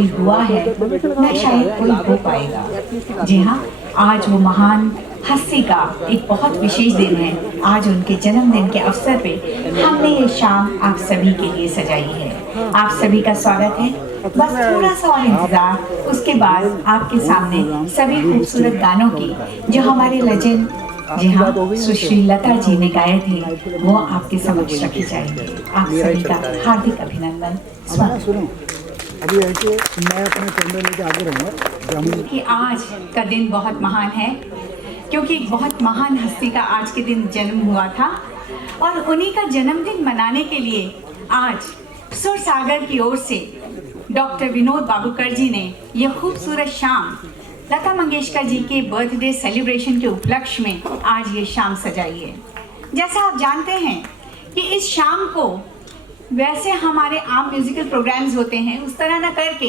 हुआ है न शायद कोई हो पाएगा। जी हाँ, आज वो महान हस्ती का एक बहुत विशेष दिन है। आज उनके जन्मदिन के अवसर पे हमने ये शाम आप सभी के लिए सजाई है। आप सभी का स्वागत है। बस थोड़ा सा और इंतजार, उसके बाद आपके सामने सभी खूबसूरत गानों की जो हमारे लेजेंड जी हाँ सुश्री लता जी ने गाए थे वो आपके समक्ष रखे जाएंगे। आप सभी का हार्दिक अभिनंदन। अभी ऐसे मैं अपने कैमरे लेके आगे रहूँगा कि आज का दिन बहुत महान है, क्योंकि एक बहुत महान हस्ती का आज के दिन जन्म हुआ था और उन्हीं का जन्मदिन मनाने के लिए आज सुर सागर की ओर से डॉक्टर विनोद बाबूकर जी ने यह खूबसूरत शाम लता मंगेशकर जी के बर्थडे सेलिब्रेशन के उपलक्ष्य में आज ये शाम सजाई है। जैसा आप जानते हैं कि इस शाम को वैसे हमारे आम म्यूजिकल प्रोग्राम्स होते हैं उस तरह न करके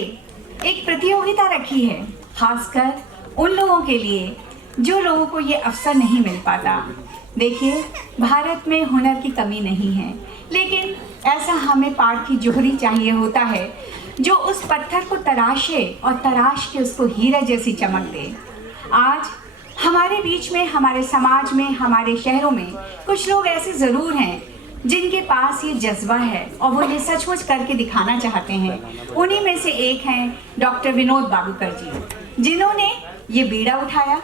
एक प्रतियोगिता रखी है, खासकर उन लोगों के लिए जो लोगों को ये अवसर नहीं मिल पाता। देखिए, भारत में हुनर की कमी नहीं है, लेकिन ऐसा हमें पाठ की जोहरी चाहिए होता है जो उस पत्थर को तराशे और तराश के उसको हीरा जैसी चमक दे। आज हमारे बीच में, हमारे समाज में, हमारे शहरों में कुछ लोग ऐसे ज़रूर हैं जिनके पास ये जज्बा है और वो ये सचमुच करके दिखाना चाहते हैं। उन्हीं में से एक हैं डॉक्टर विनोद बाबूकर जी, जिन्होंने ये बीड़ा उठाया,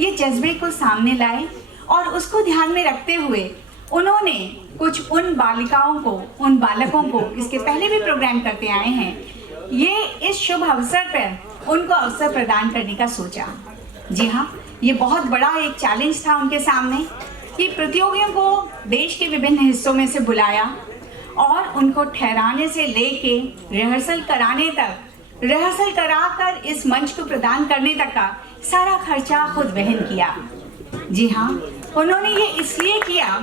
ये जज्बे को सामने लाए और उसको ध्यान में रखते हुए उन्होंने कुछ उन बालिकाओं को, उन बालकों को, इसके पहले भी प्रोग्राम करते आए हैं, ये इस शुभ अवसर पर उनको अवसर प्रदान करने का सोचा। जी हाँ, ये बहुत बड़ा एक चैलेंज था उनके सामने कि प्रतियोगियों को देश के विभिन्न हिस्सों में से बुलाया और उनको ठहराने से लेके रिहर्सल कराने तक, रिहर्सल कराकर इस मंच को प्रदान करने तक का सारा खर्चा खुद वहन किया। जी हाँ, उन्होंने ये इसलिए किया,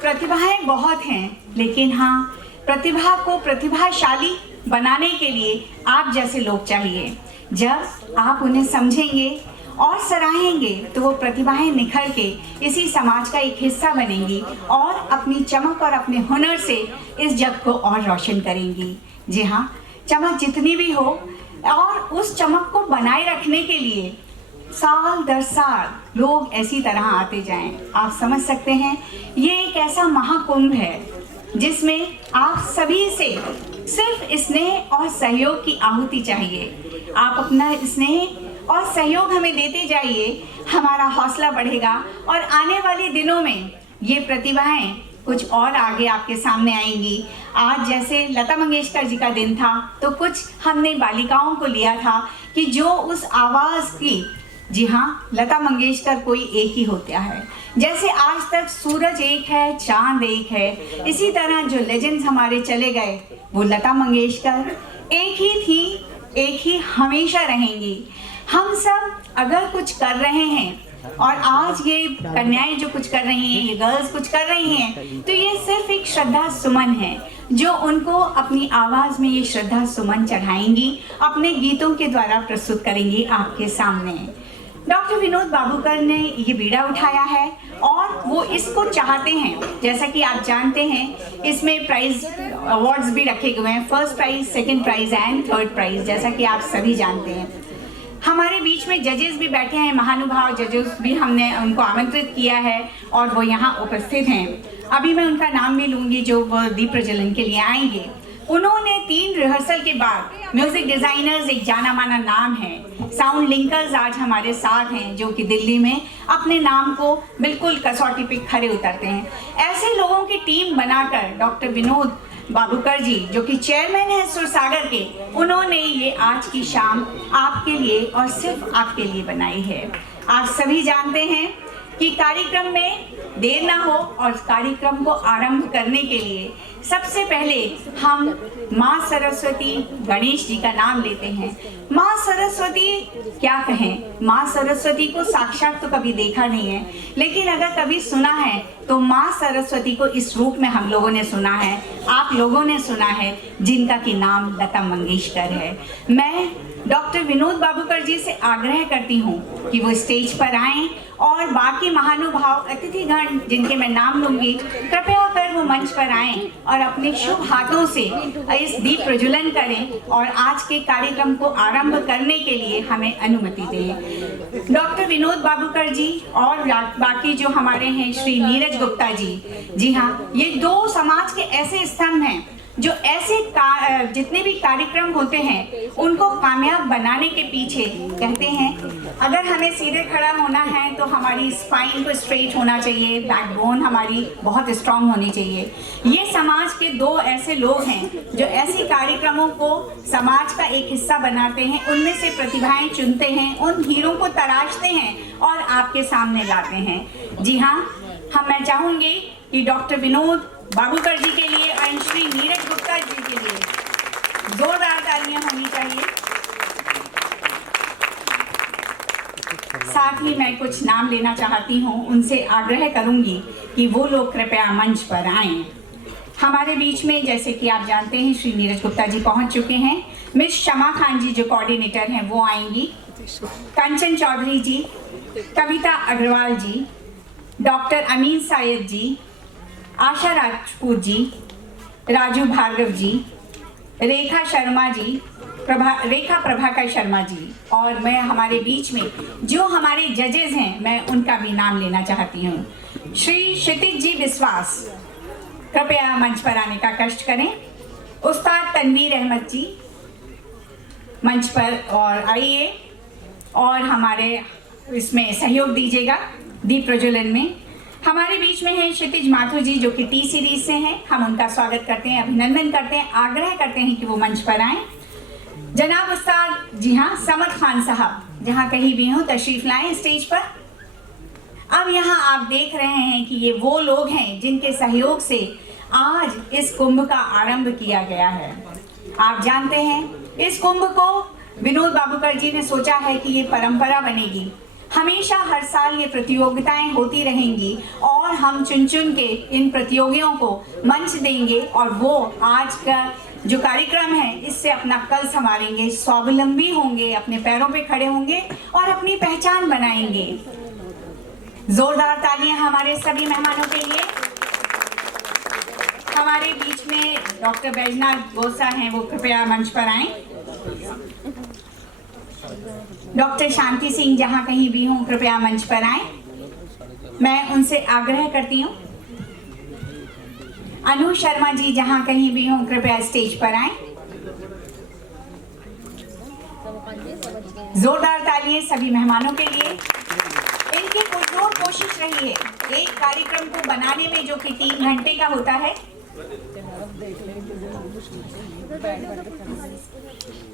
प्रतिभाएं बहुत हैं, लेकिन हाँ, प्रतिभा को प्रतिभाशाली बनाने के लिए आप जैसे लोग चाहिए। जब आप उन्हें समझेंगे और सराहेंगे तो वो प्रतिभाएं निखर के इसी समाज का एक हिस्सा बनेंगी और अपनी चमक और अपने हुनर से इस जग को और रोशन करेंगी। जी हाँ, चमक जितनी भी हो और उस चमक को बनाए रखने के लिए साल दर साल लोग ऐसी तरह आते जाएं। आप समझ सकते हैं, ये एक ऐसा महाकुंभ है जिसमें आप सभी से सिर्फ स्नेह और सहयोग की आहुति चाहिए। आप अपना स्नेह और सहयोग हमें देते जाइए, हमारा हौसला बढ़ेगा और आने वाले दिनों में ये प्रतिभाएं कुछ और आगे आपके सामने आएंगी। आज जैसे लता मंगेशकर जी का दिन था तो कुछ हमने बालिकाओं को लिया था कि जो उस आवाज़ की, जी हाँ, लता मंगेशकर कोई एक ही होता है। जैसे आज तक सूरज एक है, चांद एक है, इसी तरह जो लेजेंड्स हमारे चले गए वो लता मंगेशकर एक ही थी, एक ही हमेशा रहेंगी। हम सब अगर कुछ कर रहे हैं और आज ये कन्याएं जो कुछ कर रही हैं, ये गर्ल्स कुछ कर रही हैं, तो ये सिर्फ एक श्रद्धा सुमन है जो उनको अपनी आवाज़ में ये श्रद्धा सुमन चढ़ाएंगी, अपने गीतों के द्वारा प्रस्तुत करेंगी आपके सामने। डॉक्टर विनोद बाबूकर ने ये बीड़ा उठाया है और वो इसको चाहते हैं, जैसा कि आप जानते हैं इसमें प्राइज अवार्ड्स भी रखे गए हैं, first prize, second prize and third prize, जैसा कि आप सभी जानते हैं। हमारे बीच में जजेस भी बैठे हैं, महानुभाव जजेस भी, हमने उनको आमंत्रित किया है और वो यहाँ उपस्थित हैं। अभी मैं उनका नाम भी लूँगी जो वो दीप प्रज्वलन के लिए आएंगे। उन्होंने 3 रिहर्सल के बाद, म्यूजिक डिज़ाइनर्स एक जाना माना नाम है, साउंड लिंकर्स आज हमारे साथ हैं जो कि दिल्ली में अपने नाम को बिल्कुल कसौटी पे खरे उतरते हैं। ऐसे लोगों की टीम बनाकर डॉक्टर विनोद बाबूकर जी जो कि चेयरमैन हैं सुर सागर के, उन्होंने ये आज की शाम आपके लिए और सिर्फ आपके लिए बनाई है। आप सभी जानते हैं कि कार्यक्रम में देर ना हो और कार्यक्रम को आरंभ करने के लिए सबसे पहले हम माँ सरस्वती गणेश जी का नाम लेते हैं। माँ सरस्वती क्या कहें, माँ सरस्वती को साक्षात तो कभी देखा नहीं है, लेकिन अगर कभी सुना है तो माँ सरस्वती को इस रूप में हम लोगों ने सुना है, आप लोगों ने सुना है, जिनका कि नाम लता मंगेशकर है। मैं डॉक्टर विनोद बाबूकर जी से आग्रह करती हूँ कि वो स्टेज पर आएं और बाकी महानुभाव अतिथिगण जिनके मैं नाम लूंगी कृपया कर वो मंच पर आएं और अपने शुभ हाथों से इस दीप प्रज्वलन करें और आज के कार्यक्रम को आरंभ करने के लिए हमें अनुमति दें। डॉक्टर विनोद बाबूकर जी और बाकी जो हमारे हैं श्री नीरज गुप्ता जी हाँ, ये दो समाज के ऐसे स्तंभ हैं जो ऐसे जितने भी कार्यक्रम होते हैं उनको कामयाब बनाने के पीछे कहते हैं अगर हमें सीधे खड़ा होना है तो हमारी स्पाइन को स्ट्रेट होना चाहिए, बैकबोन हमारी बहुत स्ट्रांग होनी चाहिए। ये समाज के दो ऐसे लोग हैं जो ऐसे कार्यक्रमों को समाज का एक हिस्सा बनाते हैं, उनमें से प्रतिभाएं चुनते हैं, उन हीरों को तराशते हैं और आपके सामने लाते हैं। जी हाँ, मैं चाहूंगी कि डॉक्टर विनोद बाबूकर जी के लिए और श्री नीरज गुप्ता जी के लिए जोरदार तालियां होनी चाहिए। साथ ही मैं कुछ नाम लेना चाहती हूं, उनसे आग्रह करूंगी कि वो लोग कृपया मंच पर आएं। हमारे बीच में जैसे कि आप जानते हैं श्री नीरज गुप्ता जी पहुंच चुके हैं। मिस शमा खान जी जो कोऑर्डिनेटर हैं वो आएंगी, कंचन चौधरी जी, कविता अग्रवाल जी, डॉक्टर अमीन सायद जी, आशा राजपूत जी, राजू भार्गव जी, रेखा शर्मा जी, रेखा प्रभाकर शर्मा जी, और मैं हमारे बीच में जो हमारे जजेस हैं मैं उनका भी नाम लेना चाहती हूँ। श्री क्षितिज जी विश्वास कृपया मंच पर आने का कष्ट करें। उस्ताद तनवीर अहमद जी मंच पर और आइए और हमारे इसमें सहयोग दीजिएगा दीप प्रज्वलन में। हमारे बीच में हैं क्षितिज माथुर जी जो कि टी सीरीज से हैं, हम उनका स्वागत करते हैं, अभिनंदन करते हैं, आग्रह करते हैं कि वो मंच पर आएं। जनाब उस्ताद जी हाँ समद खान साहब जहाँ कहीं भी हो तशरीफ लाएं स्टेज पर। अब यहाँ आप देख रहे हैं कि ये वो लोग हैं जिनके सहयोग से आज इस कुंभ का आरंभ किया गया है। आप जानते हैं इस कुंभ को विनोद बाबूकर जी ने सोचा है कि ये परंपरा बनेगी, हमेशा हर साल ये प्रतियोगिताएं होती रहेंगी और हम चुन चुन के इन प्रतियोगियों को मंच देंगे और वो आज का जो कार्यक्रम है इससे अपना कल संवारेंगे, स्वावलंबी होंगे, अपने पैरों पे खड़े होंगे और अपनी पहचान बनाएंगे। जोरदार तालियां हमारे सभी मेहमानों के लिए। हमारे बीच में डॉक्टर बैजनाथ गोसा हैं, वो कृपया मंच पर आएं। डॉक्टर शांति सिंह जहां कहीं भी हों कृपया मंच पर आएं। मैं उनसे आग्रह करती हूं। अनु शर्मा जी जहां कहीं भी हों कृपया स्टेज पर आएं। जोरदार तालियां सभी मेहमानों के लिए। इनकी पुरजोर कोशिश रही है एक कार्यक्रम को बनाने में जो कि 3 घंटे का होता है।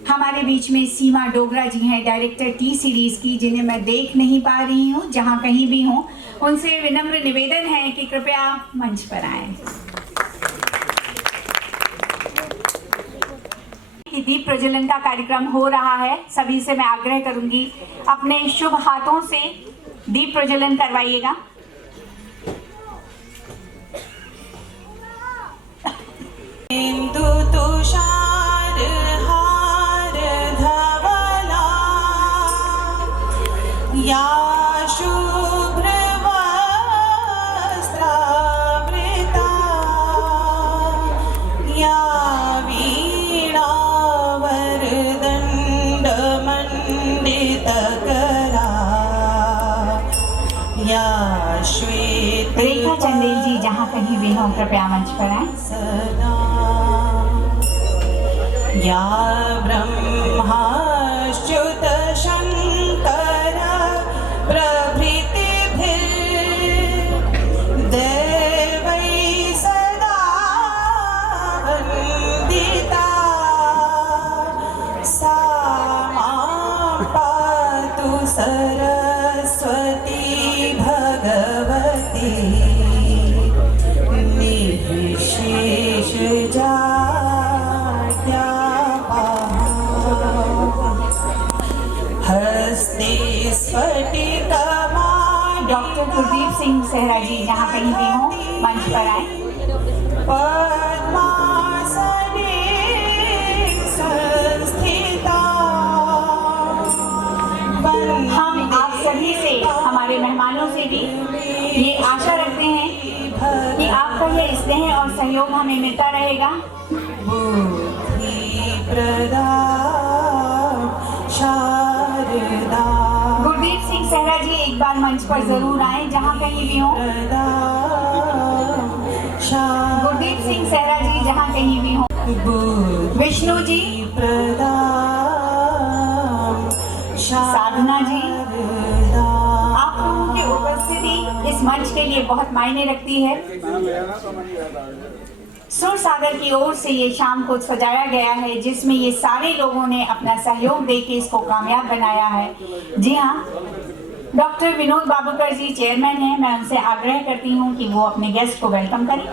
हमारे बीच में सीमा डोगरा जी हैं, डायरेक्टर टी सीरीज की, जिन्हें मैं देख नहीं पा रही हूँ, जहाँ कहीं भी हों उनसे विनम्र निवेदन है कि कृपया मंच पर आएं। दीप प्रज्वलन का कार्यक्रम हो रहा है, सभी से मैं आग्रह करूंगी अपने शुभ हाथों से दीप प्रज्वलन करवाइएगा। इंदु तुषार हार धवला या शुभ्र वस्त्रावृता या वीणा वरदंड मंडितकरा या श्वेत। रेखा चंदेल जी जहाँ कहीं भी हों कृपया मंच पर आएं। सदा या ब्रह्माच्युत शंकर प्रभृतिभिर्देवैः सदा वन्दिता सा मां पातु सरस्वती भगवती निर्विशेष हस्ते स्फटिकमाला। डॉक्टर कुलदीप सिंह सेहरा जी जहाँ कहीं भी हों मंच पर आएं। पद्मासने संस्थिता स्नेह और सहयोग हमें मिलता रहेगा। बुद्धि प्रदा शारदा गुरदीप सिंह सहरा जी एक बार मंच पर जरूर आए जहाँ कहीं भी हो। प्रदा गुरदीप सिंह सहरा जी जहाँ कहीं भी हो। विष्णु जी, प्रदा साधना जी, आप लोगों की उपस्थिति इस मंच के लिए बहुत मायने रखती है। सुर सागर की ओर से ये शाम को सजाया गया है जिसमें ये सारे लोगों ने अपना सहयोग देके इसको कामयाब बनाया है। जी हाँ, डॉक्टर विनोद बाबूकर जी चेयरमैन हैं। मैं उनसे आग्रह करती हूँ कि वो अपने गेस्ट को वेलकम करें।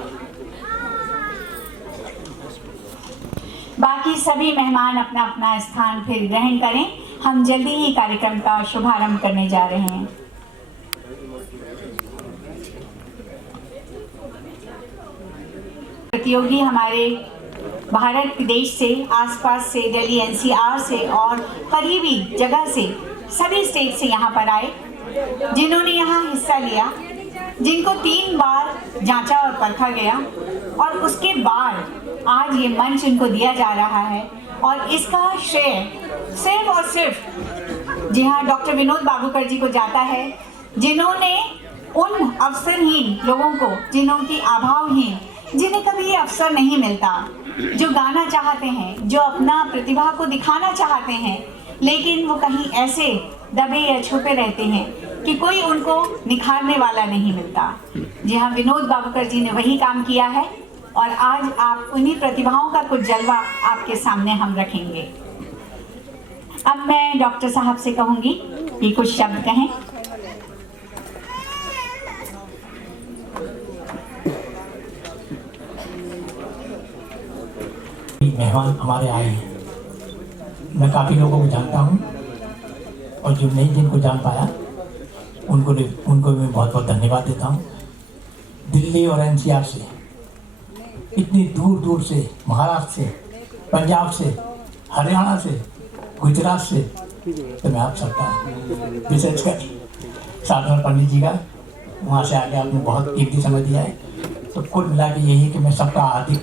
बाकी सभी मेहमान अपना अपना स्थान फिर ग्रहण करें। हम जल्दी ही कार्यक्रम का शुभारंभ करने जा रहे हैं। प्रतियोगी हमारे भारत देश से, आसपास से, दिल्ली एनसीआर से और करीबी जगह से, सभी स्टेट से यहाँ पर आए, जिन्होंने यहाँ हिस्सा लिया, जिनको 3 बार जांचा और परखा गया और उसके बाद आज ये मंच इनको दिया जा रहा है। और इसका श्रेय सिर्फ और सिर्फ जी हाँ डॉक्टर विनोद बाबूकर जी को जाता है, जिन्होंने उन अवसरहीन लोगों को, जिन्होंने अभावहीन, जिन्हें कभी ये अवसर नहीं मिलता, जो गाना चाहते हैं, जो अपना प्रतिभा को दिखाना चाहते हैं, लेकिन वो कहीं ऐसे दबे या छुपे रहते हैं कि कोई उनको निखारने वाला नहीं मिलता। जी हाँ, विनोद बाबूकर जी ने वही काम किया है और आज आप उन्हीं प्रतिभाओं का कुछ जलवा आपके सामने हम रखेंगे। अब मैं डॉक्टर साहब से कहूँगी कि कुछ शब्द कहें। मेहमान हमारे आए हैं, मैं काफ़ी लोगों को जानता हूँ और जो नहीं जिनको जान पाया उनको मैं बहुत बहुत धन्यवाद देता हूँ। दिल्ली और एनसीआर से, इतनी दूर दूर से, महाराष्ट्र से, पंजाब से, हरियाणा से, गुजरात से, तो मैं आप सबका विशेषकर साधना पंडित जी का वहाँ से आके आपने बहुत कीमती समय दिया है। तो कुल मिला के यही कि मैं सबका हार्दिक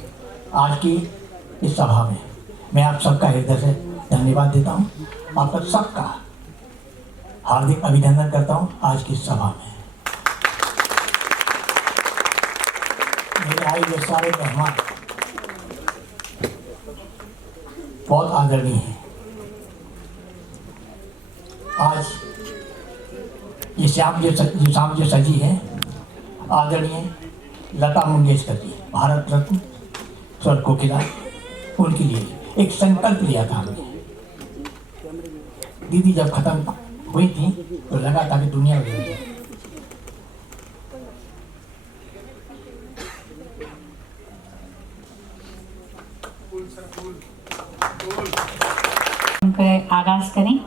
आज की इस सभा में मैं आप सबका हृदय से धन्यवाद देता हूँ। आपका सबका हार्दिक अभिनंदन करता हूँ आज की सभा में। मेरे आए हुए सारे मेहमान बहुत आदरणीय हैं। आज ये शाम जो सजी है, आदरणीय लता मंगेशकर जी, भारत रत्न स्वर कोकिला, उनके लिए एक संकल्प लिया था हमने। दीदी जब खत्म हुई थी तो लगा था कि दुनिया बदल गई। आगाज करें।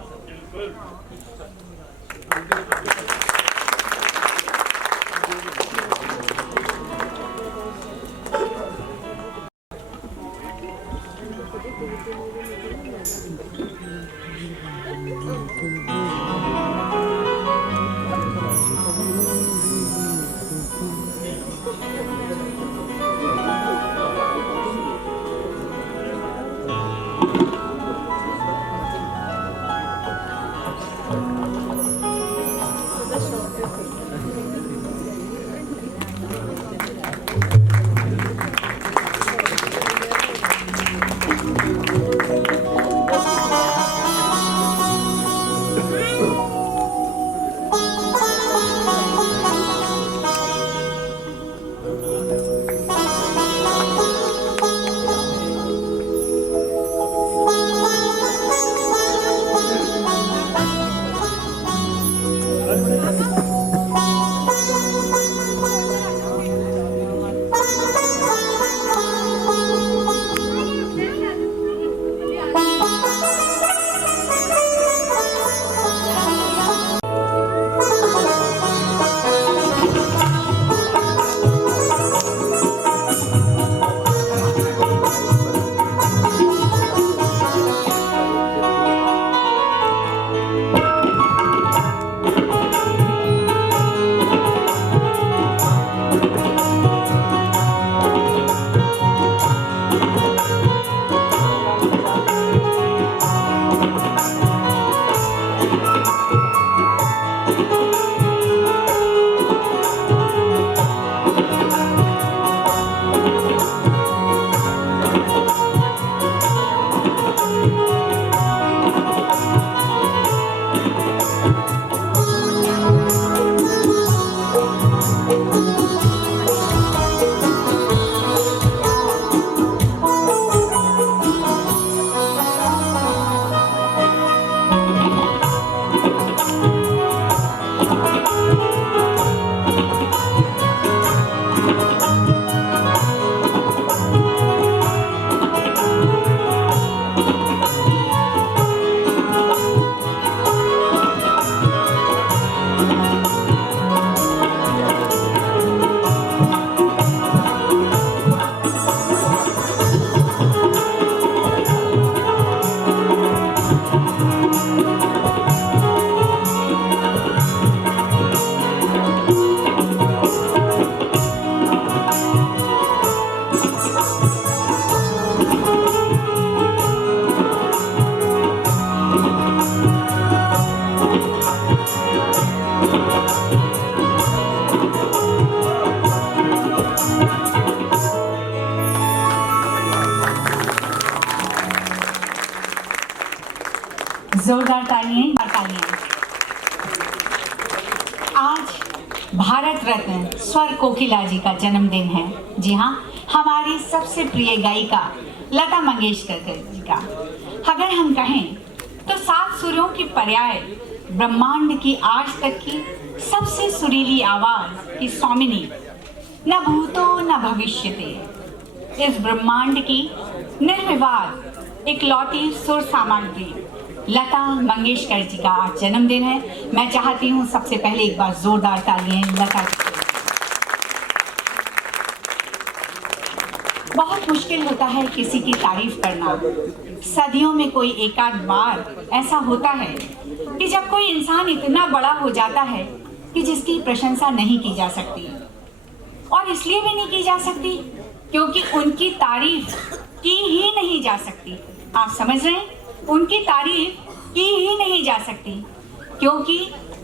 जोरदार तालियां। आज भारत रत्न स्वर कोकिला जी का जन्मदिन है। जी हाँ, हमारी सबसे प्रिय गायिका लता मंगेशकर जी का। अगर हम कहें तो 7 सुरों की पर्याय, ब्रह्मांड की आज तक की सबसे सुरीली आवाज की स्वामिनी, न भूतो न भविष्यते, इस ब्रह्मांड की निर्विवाद इकलौती सुर सामग्री लता मंगेशकर जी का आज जन्मदिन है। मैं चाहती हूँ सबसे पहले एक बार जोरदार तालियां लता जी। बहुत मुश्किल होता है किसी की तारीफ करना। सदियों में कोई एकाध बार ऐसा होता है कि जब कोई इंसान इतना बड़ा हो जाता है कि जिसकी प्रशंसा नहीं की जा सकती, और इसलिए भी नहीं की जा सकती क्योंकि उनकी तारीफ की ही नहीं जा सकती। आप समझ रहे हैं? उनकी तारीफ की ही नहीं जा सकती क्योंकि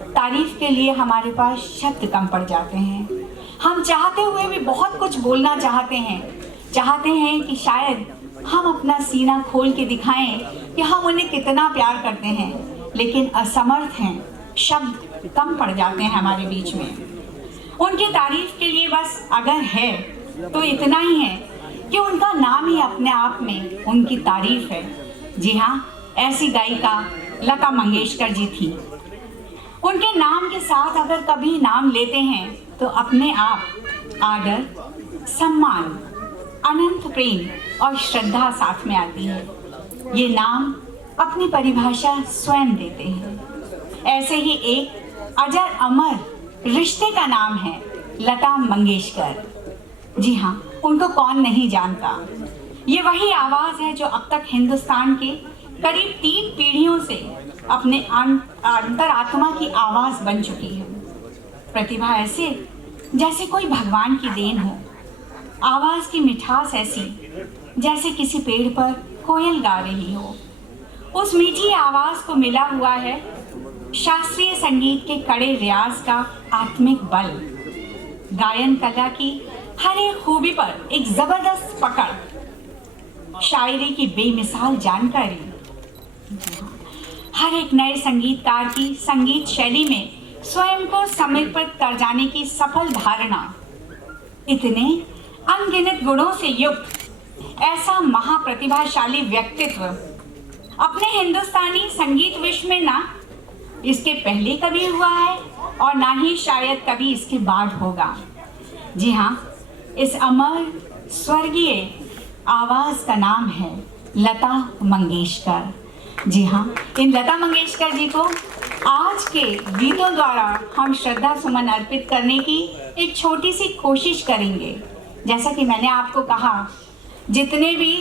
तारीफ के लिए हमारे पास शब्द कम पड़ जाते हैं। हम चाहते हुए भी बहुत कुछ बोलना चाहते हैं कि शायद हम अपना सीना खोल के दिखाएं कि हम उन्हें कितना प्यार करते हैं, लेकिन असमर्थ हैं, शब्द कम पड़ जाते हैं हमारे बीच में। उनकी तारीफ के लिए बस अगर है तो इतना ही है कि उनका नाम ही अपने आप में उनकी तारीफ है। जी हाँ, ऐसी गायिका लता मंगेशकर जी थी। उनके नाम के साथ अगर कभी नाम लेते हैं तो अपने आप आदर, सम्मान, अनंत प्रेम और श्रद्धा साथ में आती है। ये नाम अपनी परिभाषा स्वयं देते हैं। ऐसे ही एक अजर अमर रिश्ते का नाम है लता मंगेशकर। जी हाँ, उनको कौन नहीं जानता। ये वही आवाज़ है जो अब तक हिंदुस्तान के करीब 3 पीढ़ियों से अपने अंतरात्मा की आवाज़ बन चुकी है। प्रतिभा ऐसे जैसे कोई भगवान की देन हो। आवाज़ की मिठास ऐसी जैसे किसी पेड़ पर कोयल गा रही हो। उस मीठी आवाज़ को मिला हुआ है शास्त्रीय संगीत के कड़े रियाज का आत्मिक बल, गायन कला की हर एक खूबी पर एक जबरदस्त पकड़, शायरी की बेमिसाल जानकारी, हर एक नए संगीतकार की संगीत शैली में स्वयं को समर्पित कर जाने की सफल धारणा, इतने अनगिनत गुणों से युक्त ऐसा महाप्रतिभाशाली व्यक्तित्व अपने हिंदुस्तानी संगीत विश्व में ना इसके पहले कभी हुआ है और ना ही शायद कभी इसके बाद होगा। जी हाँ, इस अमर स्वर्गीय आवाज़ का नाम है लता मंगेशकर। जी हाँ, इन लता मंगेशकर जी को आज के गीतों द्वारा हम श्रद्धा सुमन अर्पित करने की एक छोटी सी कोशिश करेंगे। जैसा कि मैंने आपको कहा, जितने भी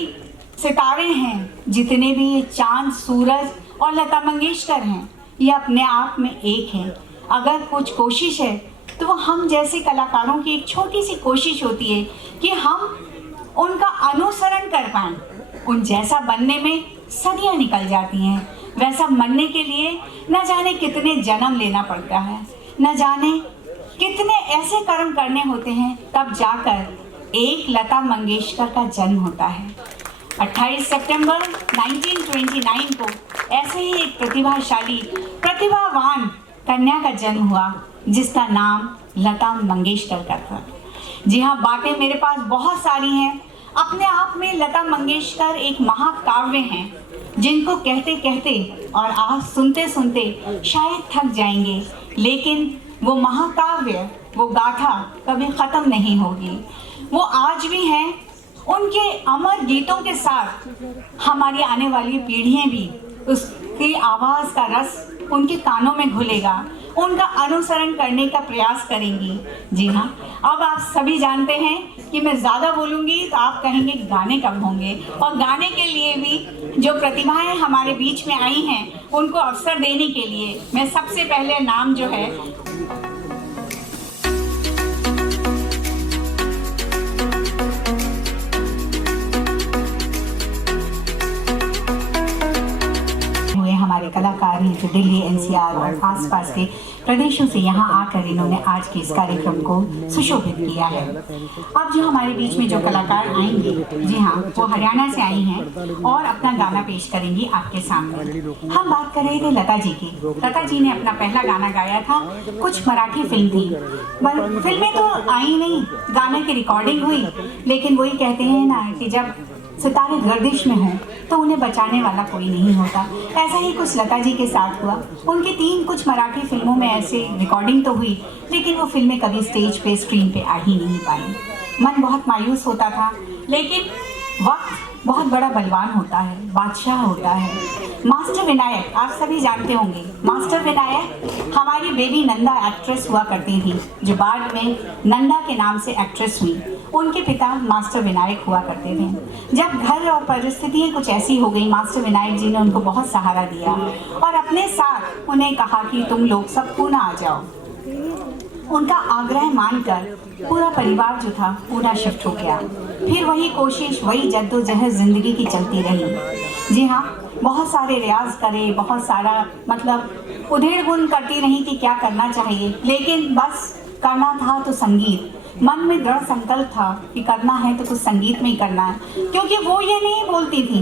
सितारे हैं, जितने भी ये चांद, सूरज और लता मंगेशकर हैं, ये अपने आप में एक हैं। अगर कुछ कोशिश है तो वो हम जैसे कलाकारों की एक छोटी सी कोशिश होती है कि हम उनका अनुसरण कर पाएं। उन जैसा बनने में सदियां निकल जाती हैं। वैसा बनने के लिए न जाने कितने जन्म लेना पड़ता है, न जाने कितने ऐसे कर्म करने होते हैं, तब जाकर एक लता मंगेशकर का जन्म होता है। 28 सितंबर 1929 को ऐसे ही एक प्रतिभाशाली, प्रतिभावान कन्या का जन्म हुआ जिसका नाम लता मंगेशकर का था। जी हाँ, बातें मेरे पास बहुत सारी हैं। अपने आप में लता मंगेशकर एक महाकाव्य हैं जिनको कहते कहते और आज सुनते सुनते शायद थक जाएंगे, लेकिन वो महाकाव्य, वो गाथा कभी ख़त्म नहीं होगी। वो आज भी हैं। उनके अमर गीतों के साथ हमारी आने वाली पीढ़ियाँ भी उसकी आवाज़ का रस उनके कानों में घुलेगा, उनका अनुसरण करने का प्रयास करेंगी। जी हाँ, अब आप सभी जानते हैं कि मैं ज़्यादा बोलूँगी तो आप कहेंगे गाने कब होंगे, और गाने के लिए भी जो प्रतिभाएं हमारे बीच में आई हैं उनको अवसर देने के लिए मैं सबसे पहले नाम जो है हमारे कलाकार हैं जो दिल्ली, एनसीआर और आसपास के प्रदेशों से यहाँ आकर इन्होंने आज के इस कार्यक्रम को सुशोभित किया है। अब जो हमारे बीच में जो कलाकार आएंगे, जी हाँ, वो हरियाणा से आई हैं और अपना गाना पेश करेंगी आपके सामने। हम बात कर रहे थे लता जी की। लता जी ने अपना पहला गाना गाया था, कुछ मराठी फिल्म थी, पर फिल्में तो आई नहीं, गाने की रिकॉर्डिंग हुई, लेकिन वही कहते हैं ना कि जब सितारे गर्दिश में हों तो उन्हें बचाने वाला कोई नहीं होता। ऐसा ही कुछ लता जी के साथ हुआ। उनकी 3 कुछ मराठी फिल्मों में ऐसे रिकॉर्डिंग तो हुई, लेकिन वो फिल्में कभी स्टेज पे स्क्रीन पे आ ही नहीं पाई। मन बहुत मायूस होता था, लेकिन वक्त बहुत बड़ा बलवान होता है, बादशाह होता है। मास्टर विनायक आप सभी जानते होंगे। मास्टर विनायक हमारी बेबी नंदा एक्ट्रेस हुआ करती थी, जो बाद में नंदा के नाम से एक्ट्रेस हुई। उनके पिता मास्टर विनायक हुआ करते थे। जब घर और परिस्थितियाँ कुछ ऐसी हो गई, मास्टर विनायक जी ने उनको बहुत सहारा दिया और अपने साथ उन्हें कहा कि तुम लोग सब पूना आ जाओ। उनका आग्रह मानकर पूरा परिवार जो था पूना शिफ्ट हो गया। फिर वही कोशिश, वही जद्दोजहद जिंदगी की चलती रही। जी हाँ, बहुत सारे रियाज करे, बहुत सारा मतलब उधेड़ बुन करती रही कि क्या करना चाहिए, लेकिन बस करना था तो संगीत। मन में दृढ़ संकल्प था कि करना है तो कुछ संगीत में ही करना है, क्योंकि वो ये नहीं बोलती थी,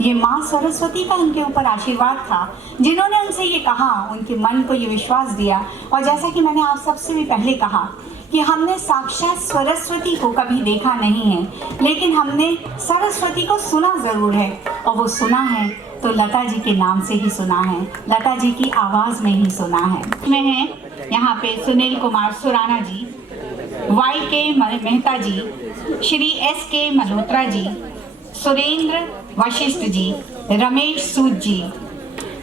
ये माँ सरस्वती का उनके ऊपर आशीर्वाद था, जिन्होंने उनसे ये कहा, उनके मन को ये विश्वास दिया। और जैसा कि मैंने आप सबसे भी पहले कहा कि हमने साक्षात सरस्वती को कभी देखा नहीं है, लेकिन हमने सरस्वती को सुना ज़रूर है, और वो सुना है तो लता जी के नाम से ही सुना है, लता जी की आवाज़ में ही सुना है। में हैं यहाँ पे सुनील कुमार सुराना जी, YK मेहता जी, श्री SK मल्होत्रा जी, सुरेंद्र वशिष्ठ जी, रमेश सूद जी,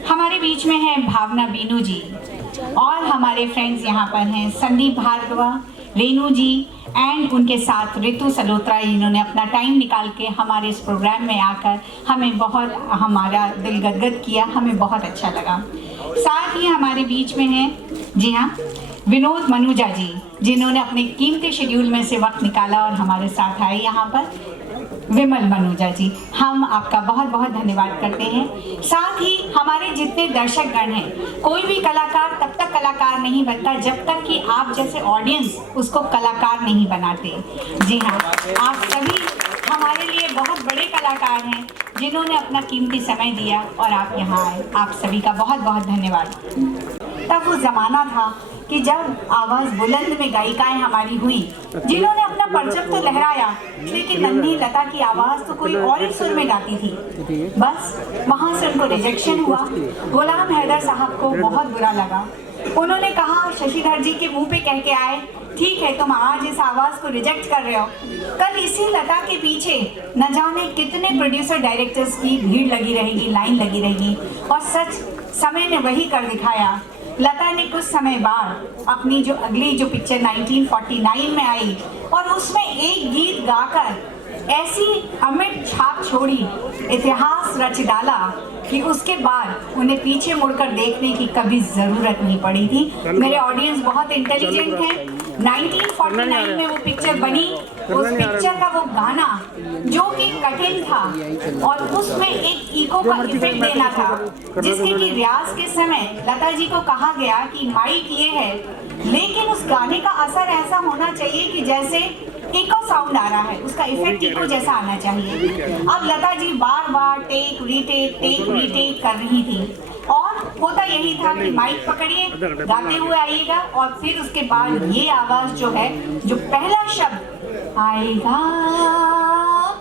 हमारे बीच में है भावना बीनू जी, और हमारे फ्रेंड्स यहाँ पर हैं संदीप भार्गवा, रेनू जी एंड उनके साथ ऋतु सलोत्रा। इन्होंने अपना टाइम निकाल के हमारे इस प्रोग्राम में आकर हमें बहुत, हमारा दिल गदगद किया, हमें बहुत अच्छा लगा। साथ ही हमारे बीच में हैं, जी हाँ, विनोद मनुजा जी, जिन्होंने अपने कीमती शेड्यूल में से वक्त निकाला और हमारे साथ आए यहाँ पर। विमल मनुजा जी, हम आपका बहुत बहुत धन्यवाद करते हैं। साथ ही हमारे जितने दर्शकगण हैं, कोई भी कलाकार तब तक कलाकार नहीं बनता जब तक कि आप जैसे ऑडियंस उसको कलाकार नहीं बनाते। जी हाँ, आप सभी हमारे लिए बहुत बड़े कलाकार हैं, जिन्होंने अपना कीमती समय दिया और आप यहाँ आए। आप सभी का बहुत बहुत धन्यवाद। तब वो ज़माना था कि जब आवाज़ बुलंद में गायिकाएं हमारी हुई, जिन्होंने अपना परचम तो लहराया, लेकिन नन्ही लता की आवाज़ तो कोई और ही सुर में गाती थी। बस वहाँ से उनको रिजेक्शन हुआ। गुलाम हैदर साहब को बहुत बुरा लगा। उन्होंने कहा, शशिधर जी के मुंह पे कह के आए, ठीक है तुम आज इस आवाज़ को रिजेक्ट कर रहे हो, कल इसी लता के पीछे न जाने कितने प्रोड्यूसर डायरेक्टर्स की भीड़ लगी रहेगी, लाइन लगी रहेगी। और सच समय ने वही कर दिखाया। लता ने कुछ समय बाद अपनी जो अगली जो पिक्चर 1949 में आई, और उसमें एक गीत गाकर ऐसी अमिट छाप छोड़ी, इतिहास रच डाला कि उसके बाद उन्हें पीछे मुड़कर देखने की कभी ज़रूरत नहीं पड़ी थी। मेरे ऑडियंस बहुत इंटेलिजेंट हैं। 1949 में वो पिक्चर बनी, उस पिक्चर का वो गाना जो कि कठिन था, और उसमें एक इको का इफेक्ट देना था, जिसके कि रियाज के समय लता जी को कहा गया कि माइक ये है, लेकिन उस गाने का असर ऐसा होना चाहिए कि जैसे इको साउंड आ रहा है, उसका इफेक्ट इको जैसा आना चाहिए। अब लता जी बार बार टेक रीटेक कर रही थी, और होता यही था कि माइक पकड़िए, गाते हुए आइएगा, और फिर उसके बाद ये आवाज़ जो है, जो पहला शब्द आएगा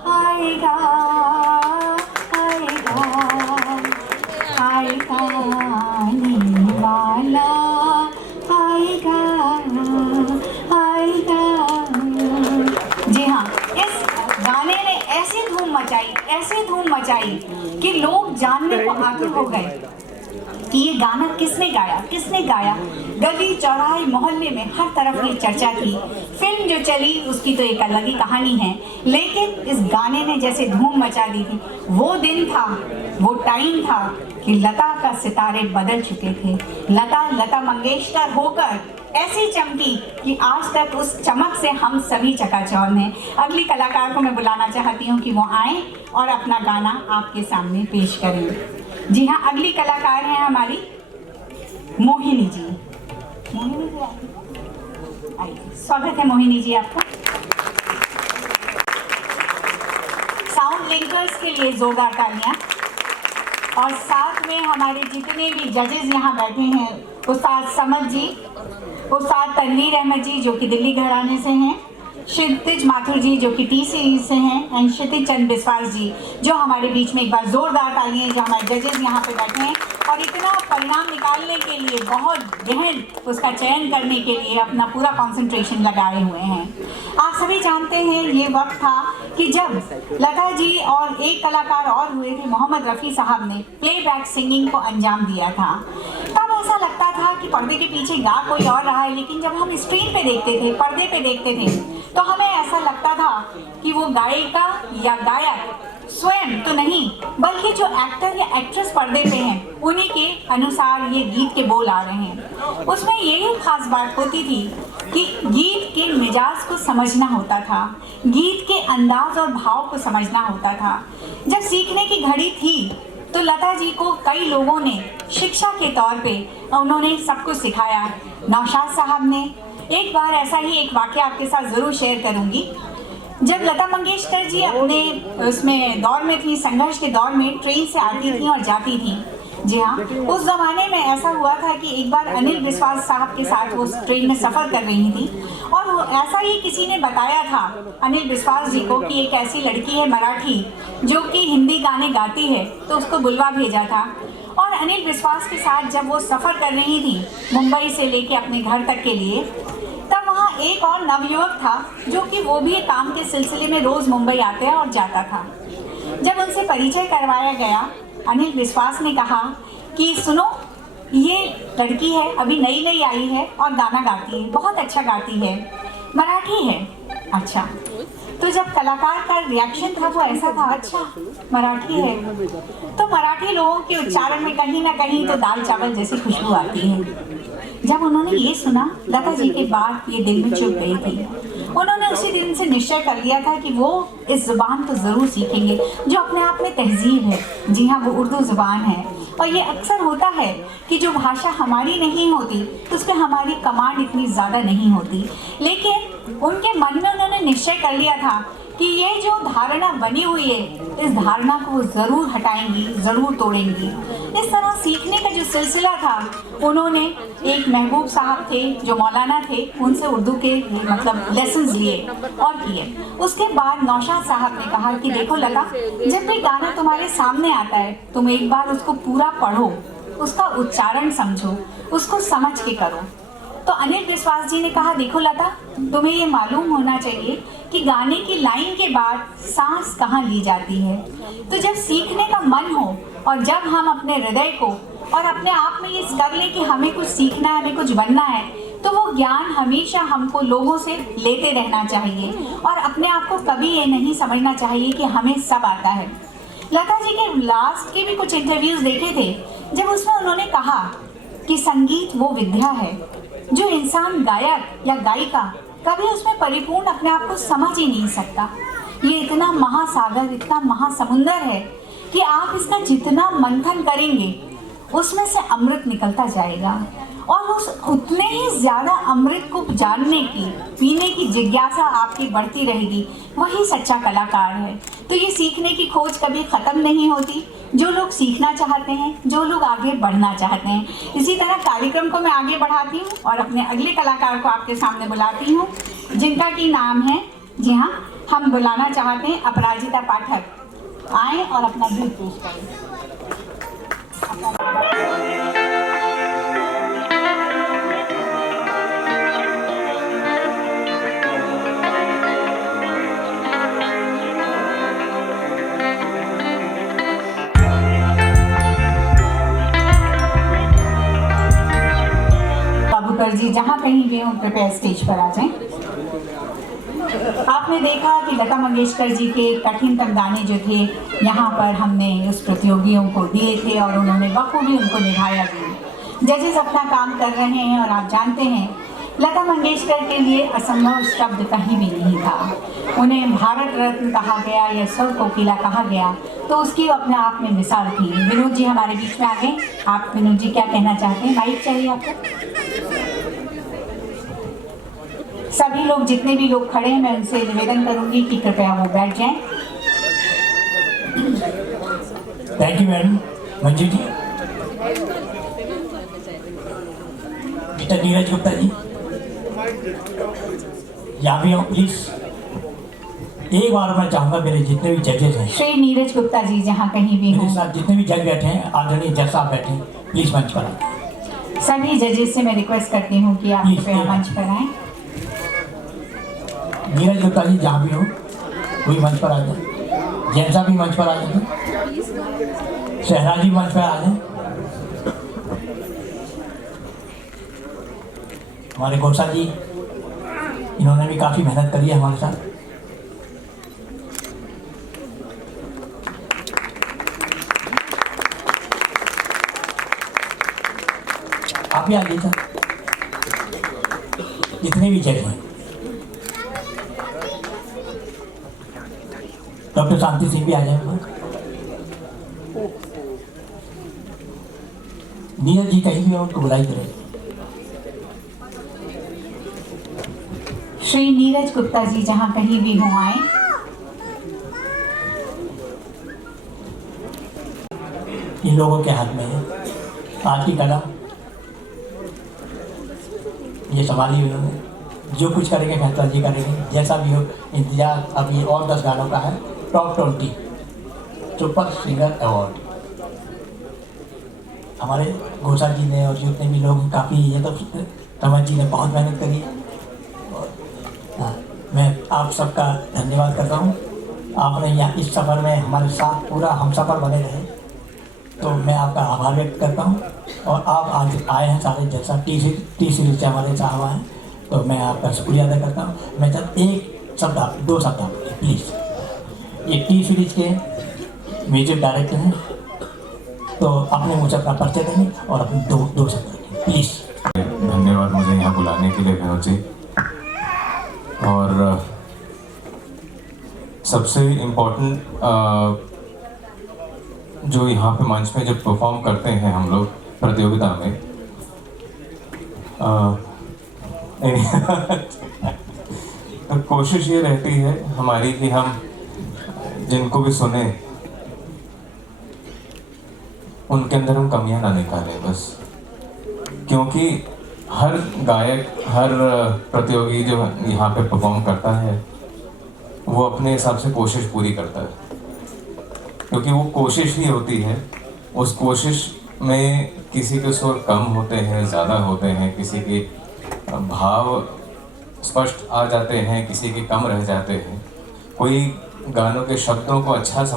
आएगा आएगा आएगा आने वाला आएगा आएगा। जी हाँ, इस गाने ने ऐसी धूम मचाई कि लोग जानने को आतुर हो गए कि ये गाना किसने गाया। गली चौराहे मोहल्ले में हर तरफ ये चर्चा थी। फिल्म जो चली उसकी तो एक अलग ही कहानी है, लेकिन इस गाने ने जैसे धूम मचा दी थी। वो दिन था, वो टाइम था कि लता का सितारे बदल चुके थे। लता मंगेशकर होकर ऐसी चमकी कि आज तक उस चमक से हम सभी चकाचौंध हैं। अगली कलाकार को मैं बुलाना चाहती हूँ कि वो आए और अपना गाना आपके सामने पेश करें। जी हाँ, अगली कलाकार हैं हमारी मोहिनी जी। मोहिनी जी आइए, स्वागत है मोहिनी जी आपका। साउंड लिंकर्स के लिए जोरदार तालियां। और साथ में हमारे जितने भी जजेस यहाँ बैठे हैं, उस्ताद समद जी, उस्ताद तनवीर अहमद जी जो कि दिल्ली घराने से हैं, क्षितिज माथुर जी जो कि टी सीरीज से हैं, एंड क्षितिज चंद बिस्वास जी जो हमारे बीच में, एक बार जोरदार तालियां जो हमारे जजेस यहाँ पे बैठे हैं और इतना परिणाम निकालने के लिए, बहुत गहन उसका चयन करने के लिए अपना पूरा कंसंट्रेशन लगाए हुए हैं। आप सभी जानते हैं ये वक्त था कि जब लता जी और एक कलाकार और हुए थे, मोहम्मद रफ़ी साहब ने प्लेबैक सिंगिंग को अंजाम दिया था। तब ऐसा लगता था कि पर्दे के पीछे गा कोई और रहा है, लेकिन जब हम स्क्रीन पे देखते थे, पर्दे पे देखते थे, तो हमें ऐसा लगता था कि वो गायिका या गायक स्वयं तो नहीं, बल्कि जो एक्टर या एक्ट्रेस पर्दे पे हैं उन्हीं के अनुसार ये गीत के बोल आ रहे हैं। उसमें यही खास बात होती थी कि गीत के मिजाज को समझना होता था, गीत के अंदाज और भाव को समझना होता था। जब सीखने की घड़ी थी तो लता जी को कई लोगों ने शिक्षा के तौर पे उन्होंने सब कुछ सिखाया। नौशाद साहब ने, एक बार ऐसा ही एक वाक़या आपके साथ ज़रूर शेयर करूँगी। जब लता मंगेशकर जी अपने उसमें दौर में थी, संघर्ष के दौर में, ट्रेन से आती थी और जाती थी। जी हाँ, उस ज़माने में ऐसा हुआ था कि एक बार अनिल विश्वास साहब के साथ वो ट्रेन में सफ़र कर रही थी और वो ऐसा ही किसी ने बताया था अनिल विश्वास जी को कि एक ऐसी लड़की है मराठी जो कि हिंदी गाने गाती है, तो उसको बुलवा भेजा था। और अनिल विश्वास के साथ जब वो सफ़र कर रही थी मुंबई से लेके अपने घर तक के लिए, तब वहाँ एक और नवयुवक था जो कि वो भी काम के सिलसिले में रोज़ मुंबई आता और जाता था। जब उनसे परिचय करवाया गया, अनिल विश्वास ने कहा कि सुनो, ये लड़की है, अभी नई नई आई है और गाना गाती है, बहुत अच्छा गाती है, मराठी है। अच्छा, तो जब कलाकार का रिएक्शन था वो ऐसा था, अच्छा मराठी है, तो मराठी लोगों के उच्चारण में कहीं ना कहीं तो दाल चावल जैसी खुशबू आती है। जब उन्होंने ये सुना, लता जी के बाद ये दिल में चुभ गई थी। उन्होंने उसी दिन से निश्चय कर लिया था कि वो इस ज़ुबान को ज़रूर सीखेंगे जो अपने आप में तहजीब है। जी हाँ, वो उर्दू ज़ुबान है। और ये अक्सर होता है कि जो भाषा हमारी नहीं होती तो उस पर हमारी कमांड इतनी ज़्यादा नहीं होती, लेकिन उनके मन में उन्होंने निश्चय कर लिया था कि ये जो धारणा बनी हुई है, इस धारणा को वो ज़रूर हटाएंगी, ज़रूर तोड़ेंगी। इस तरह सीखने का जो सिलसिला था, उन्होंने एक महबूब साहब थे जो मौलाना थे, उनसे उर्दू के मतलब लेसन्स लिए और किए। उसके बाद नौशाद साहब ने कहा कि देखो लता, जब भी गाना तुम्हारे सामने आता है तुम एक बार उसको पूरा पढ़ो, उसका उच्चारण समझो, उसको समझ के करो। तो अनिल विश्वास जी ने कहा देखो लता, तुम्हें ये मालूम होना चाहिए कि गाने की लाइन के बाद सांस कहाँ ली जाती है। तो जब सीखने का मन हो और जब हम अपने हृदय को और अपने आप में ये कर लें कि हमें कुछ सीखना है, हमें कुछ बनना है, तो वो ज्ञान हमेशा हमको लोगों से लेते रहना चाहिए और अपने आप को कभी ये नहीं समझना चाहिए कि हमें सब आता है। लता जी के लास्ट के भी कुछ इंटरव्यूज़ देखे थे, जब उसमें उन्होंने कहा कि संगीत वो विद्या है जो इंसान गायक या गायिका कभी उसमें परिपूर्ण अपने आप को समझ ही नहीं सकता। ये इतना महासागर, इतना महासमुंदर है कि आप इसका जितना मंथन करेंगे उसमें से अमृत निकलता जाएगा और उस उतने ही ज़्यादा अमृत को जानने की, पीने की जिज्ञासा आपकी बढ़ती रहेगी। वही सच्चा कलाकार है। तो ये सीखने की खोज कभी ख़त्म नहीं होती। जो लोग सीखना चाहते हैं, जो लोग आगे बढ़ना चाहते हैं, इसी तरह कार्यक्रम को मैं आगे बढ़ाती हूँ और अपने अगले कलाकार को आपके सामने बुलाती हूँ, जिनका की नाम है, जी हाँ, हम बुलाना चाहते हैं अपराजिता पाठक। आए और अपना गीत पेश करें। बाबूकर जी जहाँ कहीं भी हों कृपया स्टेज पर आ जाएं। आपने देखा कि लता मंगेशकर जी के कठिनतम गाने जो थे यहाँ पर हमने उस प्रतियोगियों को दिए थे और उन्होंने बखूबी उनको निभाया भी। जजेस अपना काम कर रहे हैं और आप जानते हैं लता मंगेशकर के लिए असंभव शब्द कहीं भी नहीं था। उन्हें भारत रत्न कहा गया या स्वर कोकिला कहा गया तो उसकी अपने आप में मिसाल थी। विनोद जी हमारे बीच में आ गए। आप विनोद जी क्या कहना चाहते हैं? माइक चाहिए आपको। सभी लोग, जितने भी लोग खड़े हैं, मैं उनसे निवेदन करूंगी कि कृपया वो बैठ जाएं। Thank you madam. Manju ji, mister Neeraj Gupta ji, यहाँ भी हो प्लीज। एक बार मैं चाहूंगा मेरे जितने भी जजेस हैं, श्री नीरज गुप्ता जी जहाँ कहीं भी मेरे हों, साथ जितने भी जज बैठे हैं, आदरणीय जज साहब बैठे हैं, प्लीज मंच पर आए। सभी जजेस से मैं रिक्वेस्ट करती हूँ कि आप Please, कृपया मंच पर आएं। नीरज गुप्ता जी जहाँ भी हो, कोई मंच पर आ जाए। जैन साहब भी मंच पर आ जाए, शहराज भी मंच पर आ जाए। हमारे गोसा जी, इन्होंने भी काफ़ी मेहनत करी है हमारे साथ। आप भी आ जाइए सर, जितने भी जज हैं। डॉक्टर शांति सिंह भी आ जाए। नीरज जी कहीं भी हो, उनको बुलाई करें। श्री नीरज गुप्ता जी जहाँ कहीं भी हों आए। इन लोगों के हाथ में है आज की कलम, ये संभाली उन्होंने। जो कुछ करेंगे फैसला जी करेंगे, जैसा भी हो। इंतजार अब ये और 10 गानों का है। टॉप 20 सुपर सिंगर अवार्ड हमारे घोषा जी ने और जितने भी लोग काफ़ी, ये तो समझ जी ने बहुत मेहनत करी। और हाँ, मैं आप सबका धन्यवाद करता हूँ। आपने यहाँ इस सफ़र में हमारे साथ पूरा हम सफ़र बने रहे, तो मैं आपका आभार व्यक्त करता हूँ। और आप आज आए हैं सारे, जैसा टी सीरीज से हमारे साहब आए हैं, तो मैं आपका शुक्रिया अदा करता हूँ। मैं जब एक शब्द 2 शब्द आपके प्लीज़, ये टी सीरीज के म्यूजिक डायरेक्टर हैं, तो अपने मुझे अपना परिचय देंगे और अपने दो शब्द रखें प्लीज़। धन्यवाद मुझे यहाँ बुलाने के लिए विनोद जी। और सबसे इम्पोर्टेंट जो यहाँ पे मंच में जब परफॉर्म करते हैं हम लोग प्रतियोगिता में, तो कोशिश ये रहती है हमारी कि हम जिनको भी सुने उनके अंदर हम कमियां ना निकालें बस। क्योंकि हर गायक, हर प्रतियोगी जो यहाँ पे परफॉर्म करता है, वो अपने हिसाब से कोशिश पूरी करता है, क्योंकि वो कोशिश ही होती है। उस कोशिश में किसी के सुर कम होते हैं, ज़्यादा होते हैं, किसी के भाव स्पष्ट आ जाते हैं, किसी के कम रह जाते हैं। कोई गानों के शब्दों को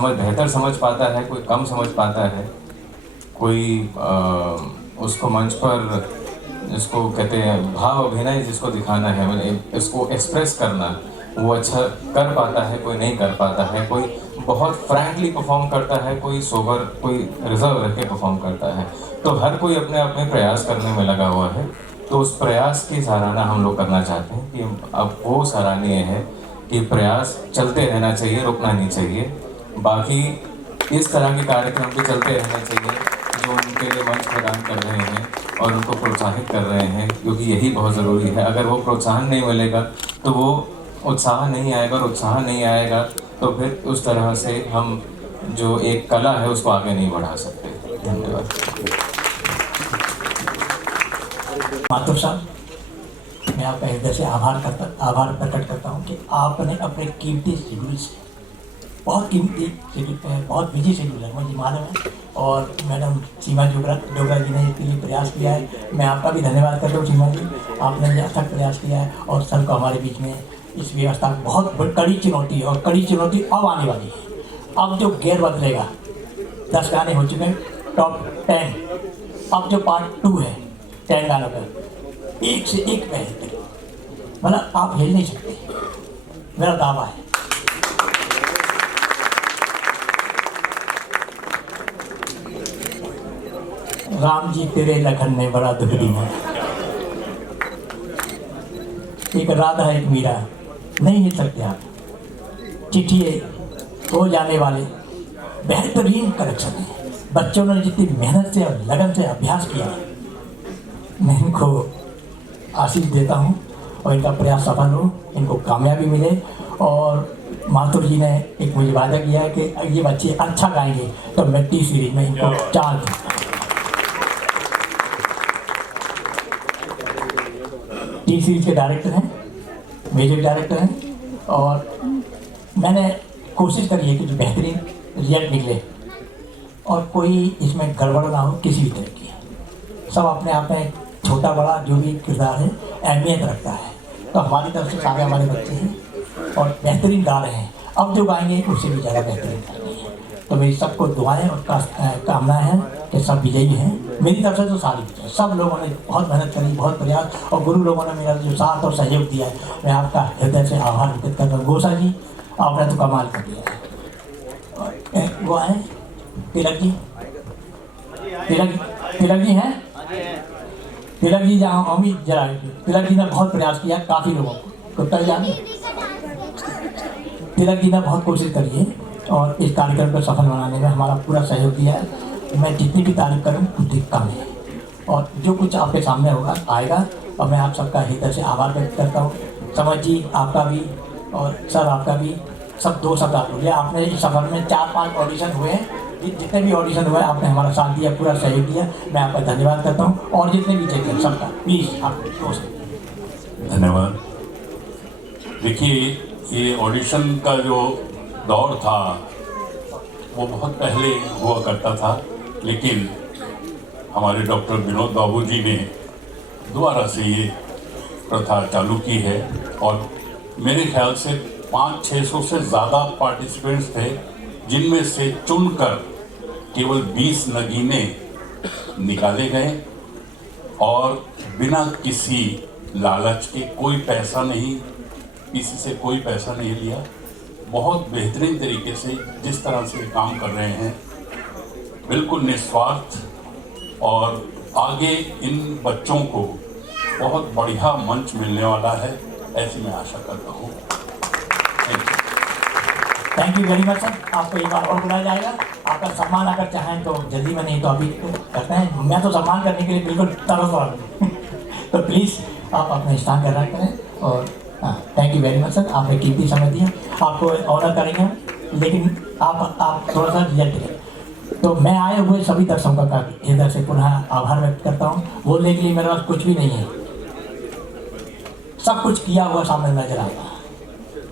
बेहतर समझ पाता है, कोई कम समझ पाता है, कोई उसको मंच पर, जिसको कहते हैं भाव अभिनय, जिसको दिखाना है, मतलब इसको एक्सप्रेस करना, वो अच्छा कर पाता है, कोई नहीं कर पाता है। कोई बहुत फ्रैंकली परफॉर्म करता है, कोई सोबर, कोई रिजर्व रख के परफॉर्म करता है। तो हर कोई अपने अपने प्रयास करने में लगा हुआ है। तो उस प्रयास की सराहना हम लोग करना चाहते हैं कि अब वो सराहनीय है कि प्रयास चलते रहना चाहिए, रुकना नहीं चाहिए। बाकी इस तरह के कार्यक्रम भी चलते रहना चाहिए जो उनके लिए मंच प्रदान कर रहे हैं और उनको प्रोत्साहित कर रहे हैं, क्योंकि यही बहुत ज़रूरी है। अगर वो प्रोत्साहन नहीं मिलेगा तो वो उत्साह नहीं आएगा, और उत्साह नहीं आएगा तो फिर उस तरह से हम जो एक कला है उसको आगे नहीं बढ़ा सकते। धन्यवाद। माधव साहब, मैं आपका हृदय से आभार प्रकट करता हूँ कि आपने अपने कीमती शेड्यूल से, बहुत कीमती शेड्यूल पे है, बहुत बिजी शेड्यूल है, मुझे मालूम है। और मैडम सीमा डोगरा जी ने इसके लिए प्रयास किया है। मैं आपका भी धन्यवाद करता हूँ सीमा जी, आपने अथक प्रयास किया है। और सर को हमारे बीच में इस व्यवस्था में बहुत कड़ी चुनौती है, और कड़ी चुनौती अब आने वाली है। अब जो गेयर बदलेगा, 10 गाने हो चुके हैं टॉप 10, अब जो पार्ट 2 है 10 गानों का, एक से एक बेहतर, मतलब आप हिल नहीं सकते, मेरा दावा है। राम जी तेरे लखन ने बड़ा दुख दिया, एक राधा एक मीरा, नहीं हिल सकते आप। चिट्ठी हो जाने वाले बेहतरीन कलेक्शन है। बच्चों ने जितनी मेहनत से और लगन से अभ्यास किया, मैं इनको आशीष देता हूँ। और इनका प्रयास सफल हो, इनको कामयाबी मिले। और माथुर जी ने एक मुझे वादा किया है कि ये बच्चे अच्छा गाएंगे तो मैं टी सीरीज में इनको चांस टी सीरीज के डायरेक्टर हैं, म्यूजिक डायरेक्टर हैं, और मैंने कोशिश करी है कि जो बेहतरीन रिजल्ट निकले और कोई इसमें गड़बड़ ना हो किसी भी तरह की। सब अपने आप में छोटा बड़ा जो भी किरदार है अहमियत रखता है। तो हमारी तरफ से सारे हमारे बच्चे हैं और बेहतरीन गा रहे हैं। अब जो गाएंगे उससे भी ज़्यादा बेहतरीन गाएंगे। तो मेरी सबको दुआएं और कामना है कि सब विजयी हैं। मेरी तरफ से तो सारी विजय, सब लोगों ने बहुत मेहनत करी, बहुत प्रयास, और गुरु लोगों ने मेरा जो साथ और सहयोग दिया है, मैं आपका हृदय से आभार व्यक्त करता हूँ। गोसा जी, आपने तो कमाल कर दिया है। और वो आए तिलक जी, तिलक जी हैं, तिलक जी जहाँ अमित जरा, तिलक जी ने बहुत प्रयास किया काफ़ी लोगों को जाने, तिलक जी ने बहुत कोशिश करी है और इस कार्यक्रम को सफल बनाने में हमारा पूरा सहयोग दिया है। मैं जितनी भी तारीफ करूँ उतनी कम है, और जो कुछ आपके सामने होगा आएगा, और मैं आप सबका हृदय से आभार व्यक्त करता हूँ। समझ जी आपका भी, और सर आपका भी, सब दो शब्द आप बोलिए। आपने इस सफर में 4-5 ऑडिशन हुए हैं, जितने भी ऑडिशन हुए आपने हमारा साथ दिया, पूरा सहयोग दिया, मैं आपका धन्यवाद करता हूँ। और जितने भी जज हैं सबका प्लीज़ आप धन्यवाद। देखिए, ये ऑडिशन का जो दौर था वो बहुत पहले हुआ करता था, लेकिन हमारे डॉक्टर विनोद बाबू जी ने दोबारा से ये प्रथा चालू की है, और मेरे ख्याल से 500-600 से ज़्यादा पार्टिसिपेंट्स थे, जिनमें से चुनकर केवल 20 नगीने निकाले गए, और बिना किसी लालच के, कोई पैसा नहीं, किसी से कोई पैसा नहीं लिया, बहुत बेहतरीन तरीके से जिस तरह से काम कर रहे हैं, बिल्कुल निस्वार्थ, और आगे इन बच्चों को बहुत बढ़िया मंच मिलने वाला है, ऐसी मैं आशा करता हूँ। Thank you very much sir. आपको एक बार और बुलाया जाएगा। आपका सम्मान अगर चाहें तो जल्दी में, नहीं तो अभी करते हैं। मैं तो सम्मान करने के लिए बिल्कुल तरस रहा हूँ तो प्लीज़ आप अपने स्थान पर रखें। और thank you very much sir, आपने कीमती समय दिया, आपको ऑर्डर करेंगे, लेकिन आप थोड़ा सा रिजल्ट दें। तो मैं आए हुए सभी दर्शकों का हृदय से पुनः आभार व्यक्त करता हूँ। बोलने के लिए मेरे पास कुछ भी नहीं है, सब कुछ किया हुआ सामने नजर आता है।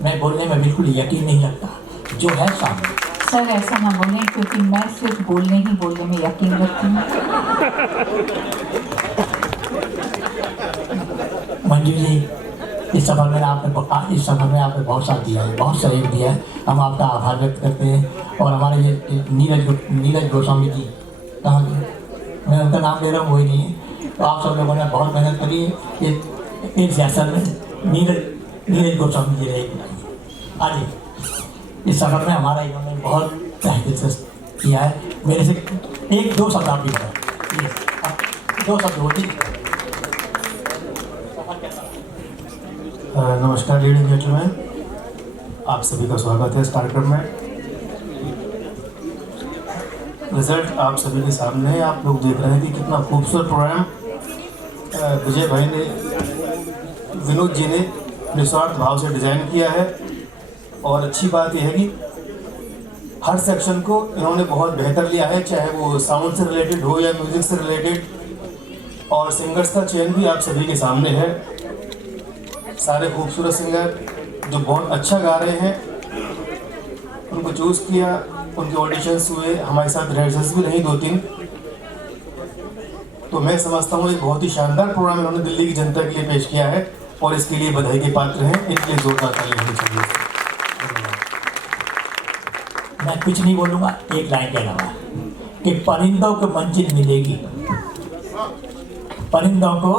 मैं बोलने में बिल्कुल यकीन नहीं रखता, जो है सामने। सर ऐसा ना बोलें, क्योंकि मैं सिर्फ बोलने में यकीन रखती हूँ। मंजू जी, इस सफर में आपने बहुत साथ दिया है, बहुत सहयोग दिया है, हम आपका आभार व्यक्त करते हैं। और हमारे ये नीरज गोस्वामी जी, कहाँ के, मैं उनका नाम ले रहा हूँ, वही नहीं है। तो आप सब लोगों ने बहुत मेहनत करी है। ये जैसा में नीरज गोस्वामी जी रहे आज इस सफर में हमारा इन्होंने बहुत तहकीक किया है। मेरे से 1-2 शब्द आप भी बताएं, 2 शब्द होती। नमस्कार लेडीज एंड जेंटलमैन, आप सभी का स्वागत है इस कार्यक्रम में। रिजल्ट आप सभी के सामने है, आप लोग देख रहे हैं कि कितना खूबसूरत प्रोग्राम विजय भाई ने, विनोद जी ने निस्वार्थ भाव से डिज़ाइन किया है। और अच्छी बात यह है कि हर सेक्शन को इन्होंने बहुत बेहतर लिया है, चाहे वो साउंड से रिलेटेड हो या म्यूज़िक से रिलेटेड। और सिंगर्स का चयन भी आप सभी के सामने है, सारे खूबसूरत सिंगर जो बहुत अच्छा गा रहे हैं, उनको चूज़ किया, उनके ऑडिशंस हुए, हमारे साथ रिहर्सल्स भी रही 2-3। तो मैं समझता हूँ एक बहुत ही शानदार प्रोग्राम इन्होंने दिल्ली की जनता के लिए पेश किया है, और इसके लिए बधाई के पात्र हैं। इनके लिए जोरदार ताली होनी चाहिए। मैं कुछ नहीं बोलूँगा, एक लाइन के अलावा कि परिंदों को मंजिल मिलेगी, परिंदों को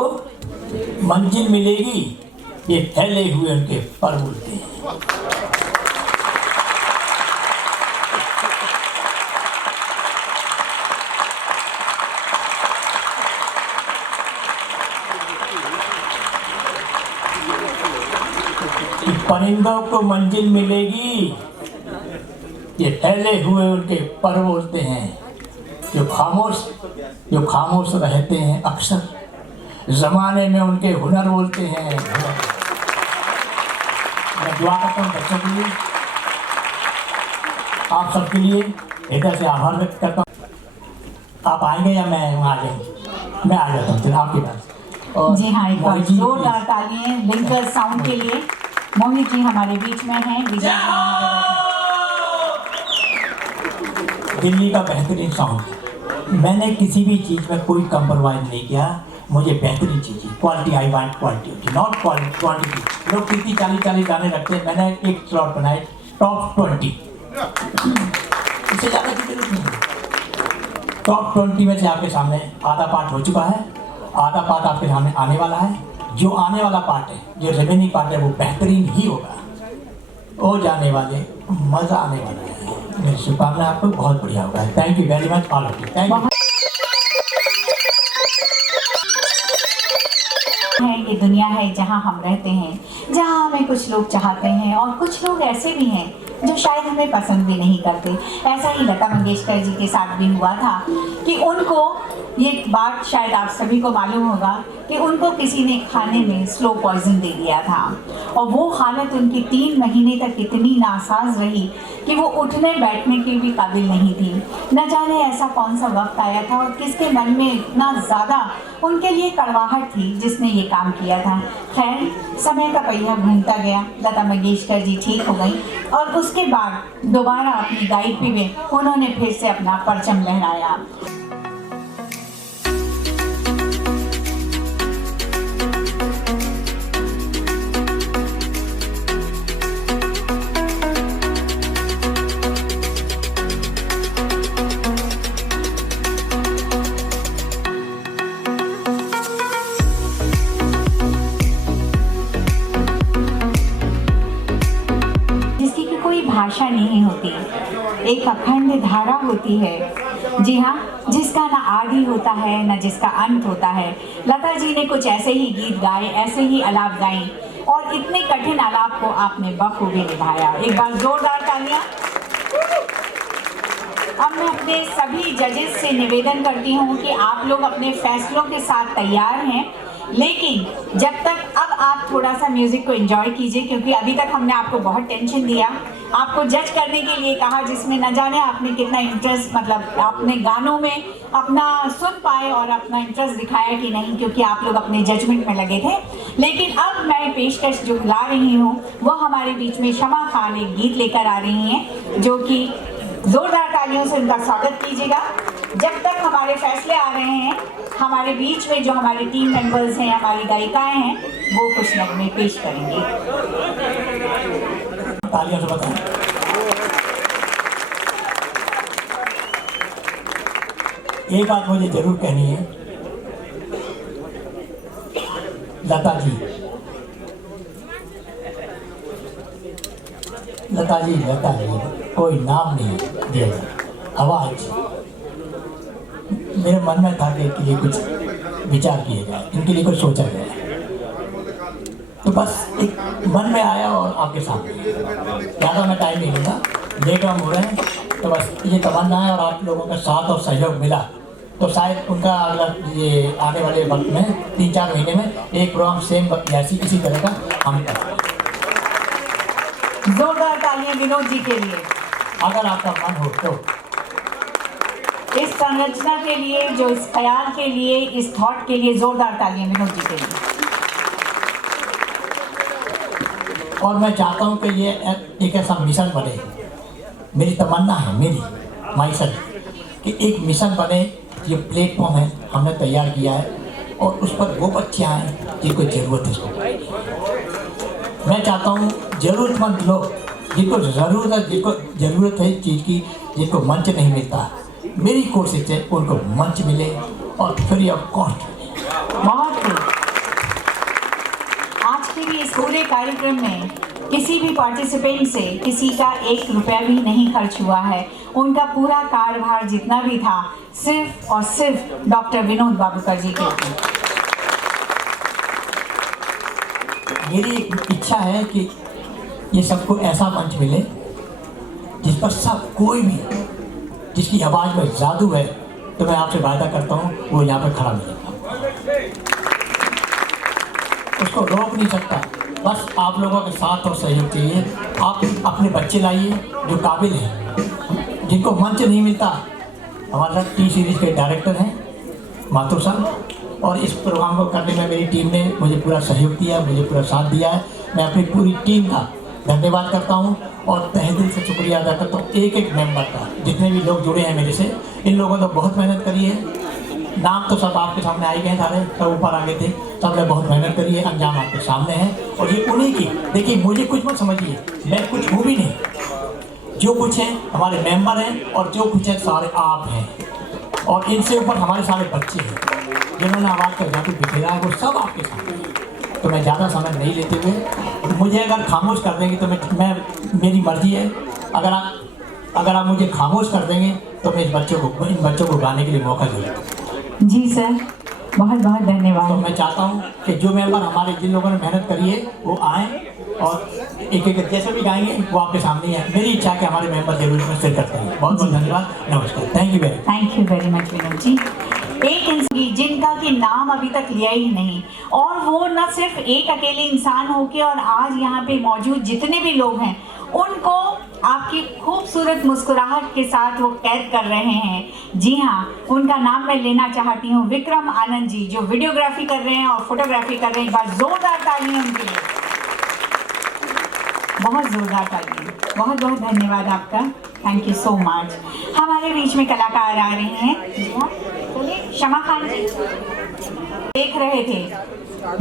मंजिल मिलेगी, ये फैले हुए उनके पर बोलते हैं। परिंदों को मंजिल मिलेगी, ये फैले हुए उनके पर बोलते हैं। जो खामोश रहते हैं अक्सर, जमाने में उनके हुनर बोलते हैं। मैं दुआ करता हूँ बच्चों के लिए, आप सबके लिए इधर से आभार व्यक्त करता हूँ। आप आएंगे या मैं वहाँ आ जाएंगे? मैं आ जाता हूँ फिर आपके पास। और जी हाँ, एक बार मोहित जी, जोरदार तालियां लिंकर साउंड के लिए। मोहित जी हमारे बीच में हैं। विजय दिल्ली का बेहतरीन साउंड। मैंने किसी भी चीज़ में कोई कंप्रोमाइज़ नहीं किया। मुझे बेहतरीन चाहिए, quality. I want quality, not quantity. लोग 30-40 गाने रखते हैं, मैंने एक स्लॉट बनाए टॉप 20। इससे ज़्यादा की जरूरत नहीं है। टॉप 20 में से आपके सामने आधा पार्ट हो चुका है, आधा पार्ट आपके सामने आने वाला है। जो आने वाला पार्ट है, जो रिमेनिंग पार्ट है, वो बेहतरीन ही होगा। हो जाने वाले, मज़ा आने वाला है। मेरी शुभकामनाएं आपको, बहुत बढ़िया होगा। Thank you very much all of you. Thank you. है ये दुनिया है जहाँ हम रहते हैं, जहाँ हमें कुछ लोग चाहते हैं और कुछ लोग ऐसे भी हैं जो शायद हमें पसंद भी नहीं करते। ऐसा ही लता मंगेशकर जी के साथ भी हुआ था कि उनको, ये बात शायद आप सभी को मालूम होगा, कि उनको किसी ने खाने में स्लो पॉइजन दे दिया था और वो हालत उनकी 3 महीने तक इतनी नासाज रही कि वो उठने बैठने के भी काबिल नहीं थी। न जाने ऐसा कौन सा वक्त आया था और किसके मन में इतना ज़्यादा उनके लिए कड़वाहट थी जिसने ये काम किया था। खैर, समय का पहिया घूमता गया, लता मंगेशकर जी ठीक हो गई और उसके बाद दोबारा अपनी गायकी में उन्होंने फिर से अपना परचम लहराया। भाषा नहीं होती, एक अखंड धारा होती है। जी हाँ, जिसका ना आदि होता है न जिसका अंत होता है। लता जी ने कुछ ऐसे ही गीत गाए, ऐसे ही आलाप गाए और इतने कठिन आलाप को आपने बखूबी निभाया। एक बार जोरदार तालियां। अब मैं अपने सभी जजेस से निवेदन करती हूँ कि आप लोग अपने फैसलों के साथ तैयार हैं, लेकिन जब तक अब आप थोड़ा सा म्यूजिक को एंजॉय कीजिए, क्योंकि अभी तक हमने आपको बहुत टेंशन दिया, आपको जज करने के लिए कहा, जिसमें न जाने आपने कितना इंटरेस्ट, मतलब आपने गानों में अपना सुन पाए और अपना इंटरेस्ट दिखाया कि नहीं, क्योंकि आप लोग अपने जजमेंट में लगे थे। लेकिन अब मैं पेशकश जो ला रही हूँ वो हमारे बीच में शमा खान एक गीत लेकर आ रही हैं, जो कि जोरदार तालियों से उनका स्वागत कीजिएगा। जब तक हमारे फैसले आ रहे हैं, हमारे बीच में जो हमारी टीम मेंबर्स हैं, हमारी गायिकाएं हैं, वो कुछ नगमे पेश करेंगे। तालियों से बताएं। एक बात मुझे जरूर कहनी है, लता जी, लता जी, लता जी, कोई नाम नहीं दिया जाता। आवाज, मेरे मन में था कि इनके लिए कुछ विचार किए जाए, इनके लिए कुछ सोचा जाए, तो बस एक मन में आया और आपके सामने। ज़्यादा मैं टाइम नहीं लूँगा, लेट हम हो रहे हैं, तो बस ये तमन्ना है और आप लोगों का साथ और सहयोग मिला तो शायद उनका अगला ये आने वाले वक्त में 3-4 महीने में एक प्रोग्राम सेम जैसी इसी तरह का हम करें। जोरदार तालियां विनोद जी के लिए। अगर आपका मन हो तो इस संरचना के लिए, जो इस ख्याल के लिए, इस थॉट के लिए जोरदार तालियां विनोद जी के लिए। और मैं चाहता हूँ कि ये एक ऐसा मिशन बने, मेरी तमन्ना है, मेरी माइसल, कि एक मिशन बने। ये प्लेटफॉर्म है, हमने तैयार किया है और उस पर वो बच्चे आए जिनको ज़रूरत है इसको। मैं चाहता हूँ ज़रूरतमंद लोग, जिनको ज़रूरत है इस चीज़ की, जिनको मंच नहीं मिलता, मेरी कोशिश है उनको मंच मिले और फ्री ऑफ कॉस्ट मिले। बहुत खूब। आज के भी इस पूरे कार्यक्रम में किसी भी पार्टिसिपेंट से किसी का 1 रुपया भी नहीं खर्च हुआ है। उनका पूरा कार्यभार जितना भी था, सिर्फ और सिर्फ डॉक्टर विनोद बाबूकर जी के लिए। मेरी एक इच्छा है कि ये सबको ऐसा मंच मिले जिस पर सब कोई भी, जिसकी आवाज़ में जादू है, तो मैं आपसे वादा करता हूँ वो यहाँ पर खड़ा मिलेगा। उसको रोक नहीं सकता, बस आप लोगों के साथ और सहयोग चाहिए। आप अपने बच्चे लाइए जो काबिल हैं, जिनको मंच नहीं मिलता। हमारे साथ टी सीरीज़ के डायरेक्टर हैं माथुर साहब, और इस प्रोग्राम को करने में मेरी टीम ने मुझे पूरा सहयोग दिया, मुझे पूरा साथ दिया है। मैं अपनी पूरी टीम का धन्यवाद करता हूँ और तहे दिल से शुक्रिया अदा करता हूँ एक एक मेंबर का। जितने भी लोग जुड़े हैं मेरे से, इन लोगों ने बहुत मेहनत करी है। नाम तो सब आपके सामने आए गए, सारे सब ऊपर आ गए थे, सबने बहुत मेहनत करी है। अंजाम आपके सामने है और ये उन्हीं की। देखिए, मुझे कुछ मत समझिए, मैं कुछ हूँ भी नहीं। जो कुछ है हमारे मेंबर हैं और जो कुछ है सारे आप हैं, और इनसे ऊपर हमारे सारे बच्चे हैं जिन्होंने आवाज़ का जादू बिखेरा है, वो सब आपके सामने हैं। तो मैं ज़्यादा समय नहीं लेते हुए, मुझे अगर खामोश कर देंगे तो मैं मेरी मर्जी है। अगर आप मुझे खामोश कर देंगे तो मैं इन बच्चों को गाने के लिए मौका दूँगा। जी सर, बहुत बहुत तो धन्यवाद। मैं चाहता हूँ कि जो मेंबर हमारे, जिन लोगों ने मेहनत करी है, वो आएँ और एक एक जैसे भी गाएंगे वो आपके सामने ही है। मेरी इच्छा है कि हमारे मेंबर जरूर इसमें शिरकत करें। बहुत बहुत धन्यवाद, नमस्कार, thank you very much Vinod ji. एक इंसान जिनका कि नाम अभी तक लिया ही नहीं, और वो न सिर्फ एक अकेले इंसान होके, और आज यहाँ पे मौजूद जितने भी लोग हैं उनको आपकी खूबसूरत मुस्कुराहट के साथ वो कैद कर रहे हैं। जी हाँ, उनका नाम मैं लेना चाहती हूँ, विक्रम आनंद जी, जो वीडियोग्राफी कर रहे हैं और फोटोग्राफी कर रहे हैं। एक बार जोरदार तालियां उनके लिए, बहुत जोरदार तालियां। बहुत बहुत धन्यवाद आपका, थैंक यू सो मच। हमारे बीच में कलाकार आ रहे हैं। जी हाँ, बोलिए। शमा खान जी देख रहे थे।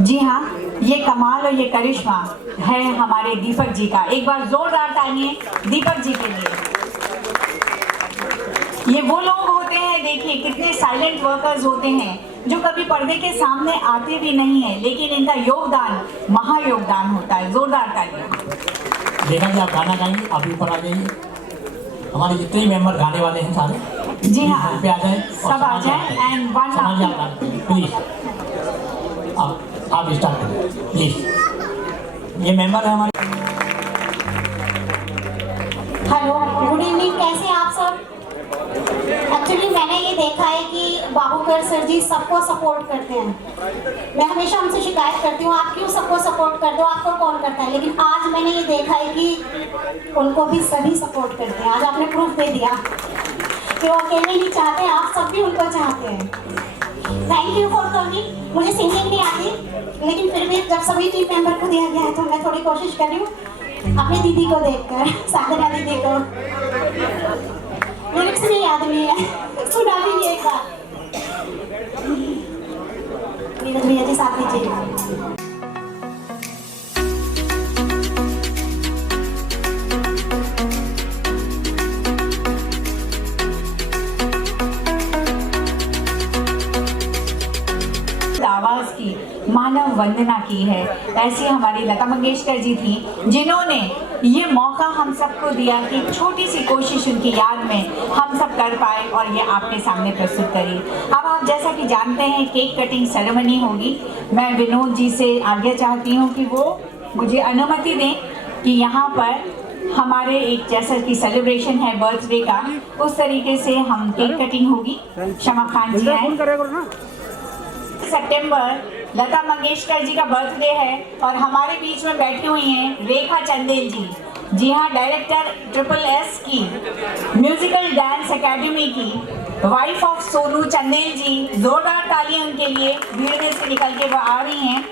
जी हाँ, ये कमाल और ये करिश्मा है हमारे दीपक जी का। एक बार जोरदार तालियां दीपक जी के लिए। ये वो लोग होते हैं, देखिए कितने साइलेंट वर्कर्स होते हैं, जो कभी पर्दे के सामने आते भी नहीं है, लेकिन इनका योगदान महायोगदान होता है। जोरदार तालियां। देखा जी, आप गाना गाएंगे, आप ऊपर आ जाइए। हमारे जितने भी मेंबर गाने वाले हैं सारे, जी हाँ, पे आ जाए, सब आ जाए। एंड वन प्लीज आप स्टार्ट करें प्लीज। ये मेंबर है हमारे। हेलो, गुड इवनिंग, कैसे हैं आप सब? एक्चुअली मैंने ये देखा है कि बाबूकर सर जी सबको सपोर्ट करते हैं। मैं हमेशा उनसे शिकायत करती हूँ, आप क्यों सबको सपोर्ट करते हो, आपको कौन करता है? लेकिन आज मैंने ये देखा है कि उनको भी सभी सपोर्ट करते हैं। आज आपने प्रूफ दे दिया कि वो अकेले नहीं चाहते, आप सब भी उनको चाहते हैं। Thank you for coming. मुझे सिंगिंग नहीं आती, लेकिन फिर भी जब सभी टीम मेंबर को दिया गया है तो मैं थोड़ी कोशिश कर रही हूँ अपनी दीदी को देखकर, साधना दीदी को। लिरिक्स नहीं याद नहीं है, सुना भी नहीं एक बार। नीरज भैया जी साथ दीजिए। आवाज की मानव वंदना की है। ऐसी हमारी लता मंगेशकर जी थी, जिन्होंने ये मौका हम सबको दिया कि छोटी सी कोशिश उनकी याद में हम सब कर पाए और ये आपके सामने प्रस्तुत करी। अब आप जैसा कि जानते हैं, केक कटिंग सेरेमनी होगी। मैं विनोद जी से आज्ञा चाहती हूँ कि वो मुझे अनुमति दें कि यहाँ पर हमारे एक जैसा कि सेलिब्रेशन है बर्थडे का, उस तरीके से हम केक कटिंग होगी। शमा खान जी हैं। सितंबर लता मंगेशकर जी का बर्थडे है और हमारे बीच में बैठी हुई हैं रेखा चंदेल जी। जी हाँ, डायरेक्टर SSS की म्यूजिकल डांस एकेडमी की, वाइफ ऑफ सोनू चंदेल जी। जोरदार तालियां उनके लिए, भीड़ में से निकल के वो आ रही हैं।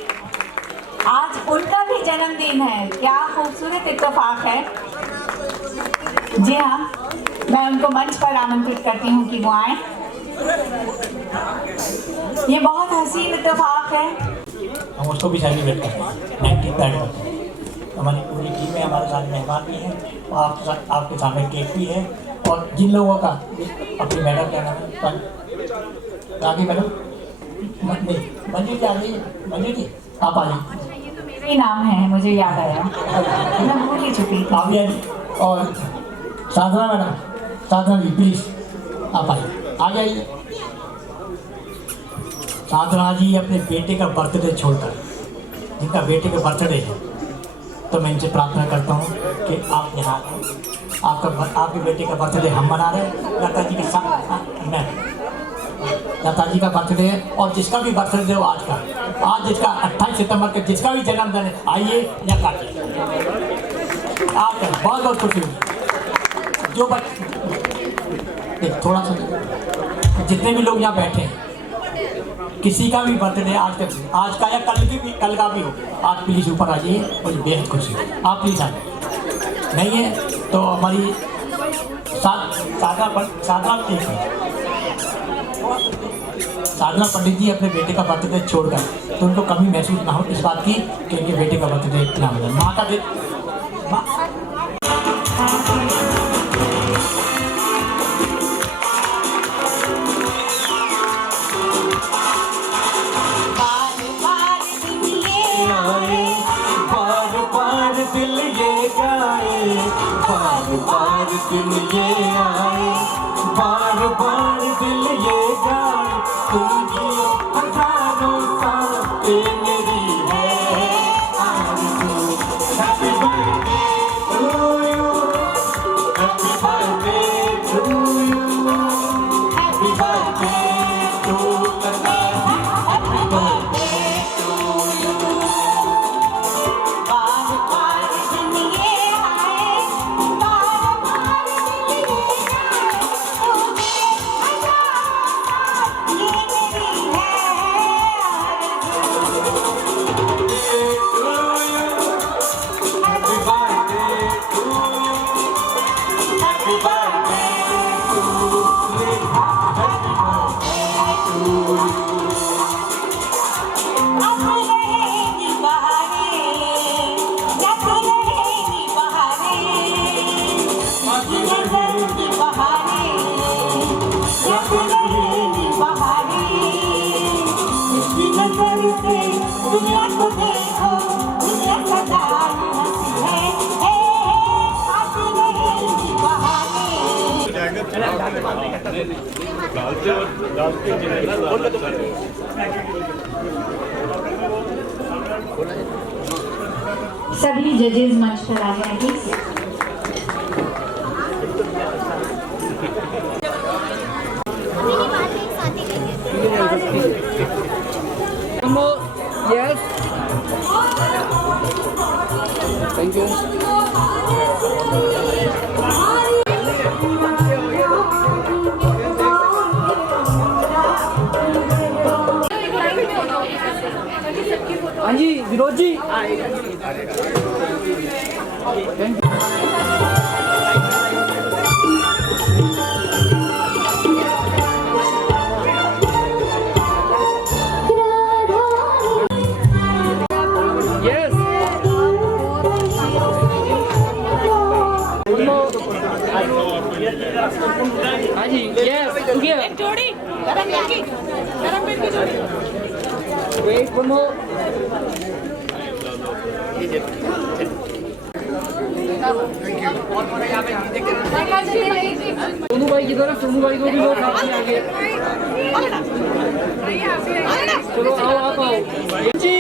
आज उनका भी जन्मदिन है, क्या खूबसूरत इत्तेफाक है। जी हाँ, मैं उनको मंच पर आमंत्रित करती हूँ कि वो आए। ये बहुत हसीन इत्तेफाक है। हम उसको भी सेलिब्रेट करते हैं 93rd। हमारी पूरी टीम है, हमारे साथ मेहमान भी हैं और आपके सामने केक भी है। और जिन लोगों का अपनी मैडम क्या नाम है, रागी मैडम, मंजू जी आ जाइए। मंजू जी आप आ जाइए। ये नाम है, मुझे याद आया, मैं भूल ही चुकी थी। आप भी आइए। और साधना मैडम, साधना जी प्लीज आप आइए, आ जाइए। साधना जी अपने बेटे का बर्थडे छोड़कर, जिनका बेटे का बर्थडे है, तो मैं इनसे प्रार्थना करता हूँ कि आप यहाँ आपके बेटे का बर्थडे हम मना रहे हैं लता जी के साथ। मैं लता जी का बर्थडे है और जिसका भी बर्थडे हो आज का, आज जिसका 28 सितंबर के जिसका भी जन्मदिन है, आइए या काटिए। आप बहुत बहुत खुशी हुई। जो थोड़ा सा जितने भी लोग यहाँ बैठे हैं, किसी का भी बर्थडे आज का या कल का भी हो, आप प्लीज़ ऊपर आ जाइए। मुझे बेहद खुशी है, आप प्लीज़ आइए। नहीं है तो हमारी साधना पंडित जी अपने बेटे का बर्थडे छोड़कर, तो उनको कमी महसूस ना हो इस बात की कि उनके बेटे का बर्थडे ना हो जाए। माँ का दिन बार दिन ये आए, बार बार दिल ये गाए, तुम जियो हजारों साल ये मेरी है आरज़ू। Happy birthday to you, happy birthday to you, happy birthday to Lata, happy birthday to you. बार बार दिन ये आए, दुनिया को देखो, दुनिया सदा हंसी है, आती रहेगी सभी जजेस मंच पर आ जाए प्लीज। Yes. Thank you. हाँ जी विनोद जी। हाँ जी एक जोड़ी गरम पेड़ की जोड़ी। Wait for more. सोनू भाई की तरफ, सोनू भाई को भी लोग आगे आगे। चलो आओ आप आओ जी।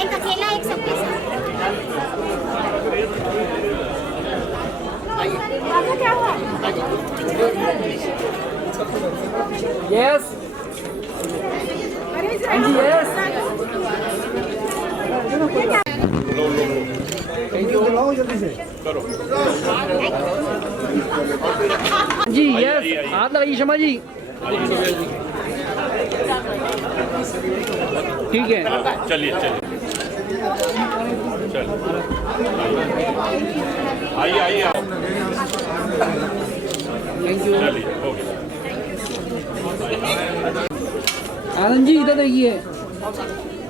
एक अकेला एक सबके साथ। आगे क्या हुआ? यस जी यस। Thank you. लाओ जल्दी से करो जी। यस हाथ लगाइए शमा जी। ठीक है चलिए चलिए आइए थैंक यू। चलिए ओके। आनंद जी इधर देखिए।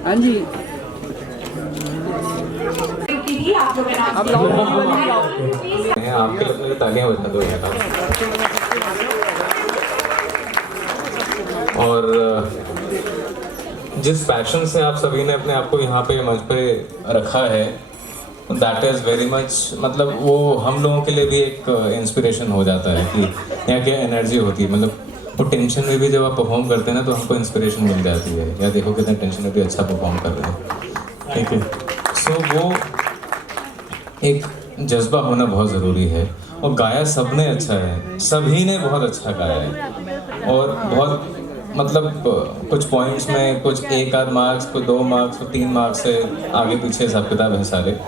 हाँ जी अब लाओ आपके लिए तालियां बजा दो यार। और जिस पैशन से आप सभी ने अपने आप को यहाँ पे मंच पे रखा है, दैट इज़ वेरी मच, मतलब वो हम लोगों के लिए भी एक इंस्पिरेशन हो जाता है कि यहाँ क्या एनर्जी होती है। मतलब वो टेंशन में भी जब आप परफॉर्म करते हैं ना तो हमको इंस्पिरेशन मिल जाती है, या देखो कितने टेंशन में भी अच्छा परफॉर्म कर रहे हैं। ठीक है, सो वो एक जज्बा होना बहुत ज़रूरी है। और गाया सबने अच्छा है, सभी ने बहुत अच्छा गाया है। और बहुत मतलब कुछ पॉइंट्स में कुछ एक आध मार्क्स, कुछ 2 मार्क्स, कुछ 3 मार्क्स से आगे पीछे हिसाब किताब है सारे।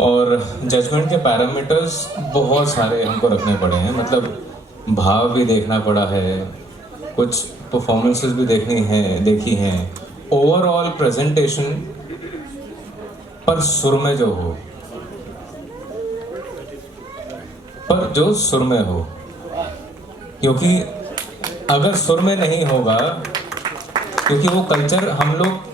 और जजमेंट के पैरामीटर्स बहुत सारे हमको रखने पड़े हैं, मतलब भाव भी देखना पड़ा है, कुछ परफॉर्मेंसेस भी देखी हैं, ओवरऑल प्रेजेंटेशन पर सुर में जो हो, पर जो सुर में हो, क्योंकि अगर सुर में नहीं होगा, क्योंकि वो कल्चर हम लोग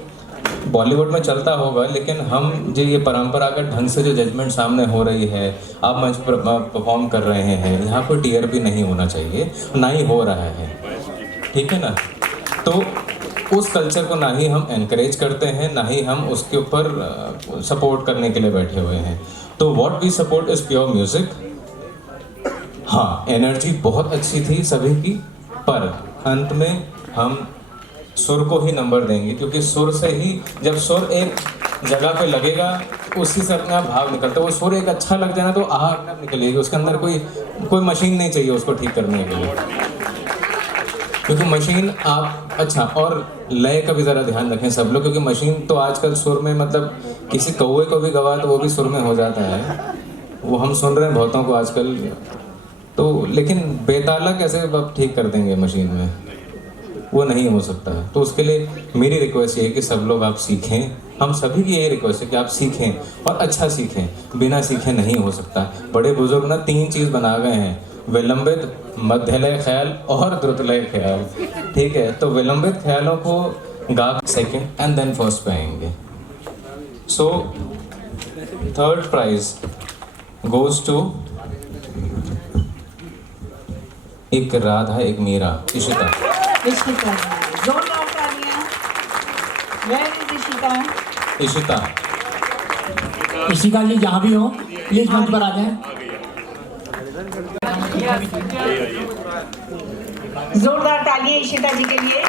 बॉलीवुड में चलता होगा, लेकिन हम जो ये परंपरागत ढंग से जो जजमेंट सामने हो रही है, आप मंच पर परफॉर्म कर रहे हैं, यहाँ पर टीआरपी नहीं होना चाहिए, ना ही हो रहा है, ठीक है ना। तो उस कल्चर को ना ही हम एनकरेज करते हैं, ना ही हम उसके ऊपर सपोर्ट करने के लिए बैठे हुए हैं। तो what we support is pure music. हाँ, एनर्जी बहुत अच्छी थी सभी की, पर अंत में हम सुर को ही नंबर देंगे, क्योंकि सुर से ही, जब सुर एक जगह पे लगेगा उसी से अपने आप भाव निकलता है। वो सुर एक अच्छा लग जाए ना तो आह अपने आप निकलेगी, उसके अंदर कोई मशीन नहीं चाहिए उसको ठीक करने के लिए, क्योंकि मशीन आप अच्छा। और लय का भी ज़रा ध्यान रखें सब लोग, क्योंकि मशीन तो आजकल सुर में, मतलब किसी कौवे को भी गवा तो वो भी सुर में हो जाता है। वो हम सुन रहे हैं बहुतों को आजकल, तो लेकिन बेताला कैसे अब ठीक कर देंगे मशीन में, वो नहीं हो सकता है। तो उसके लिए मेरी रिक्वेस्ट ये है कि सब लोग आप सीखें, हम सभी की यही रिक्वेस्ट है कि आप सीखें और अच्छा सीखें, बिना सीखे नहीं हो सकता। बड़े बुजुर्ग ना 3 चीज़ बना गए हैं, विलंबित, मध्यलय ख्याल और द्रुतलय ख्याल, ठीक है। तो विलंबित ख्यालों को गा सेकेंड एंड देन फर्स्ट पे आएंगे। सो 3rd प्राइज गोज टू एक राधा एक मीरा, इशिता। इशिता, जोरदार तालियां। Where is Ishita? इशिता, इशिका जी जहाँ भी हो प्लीज मंच पर आ जाएं। जोरदार तालियां इशिता जी के लिए।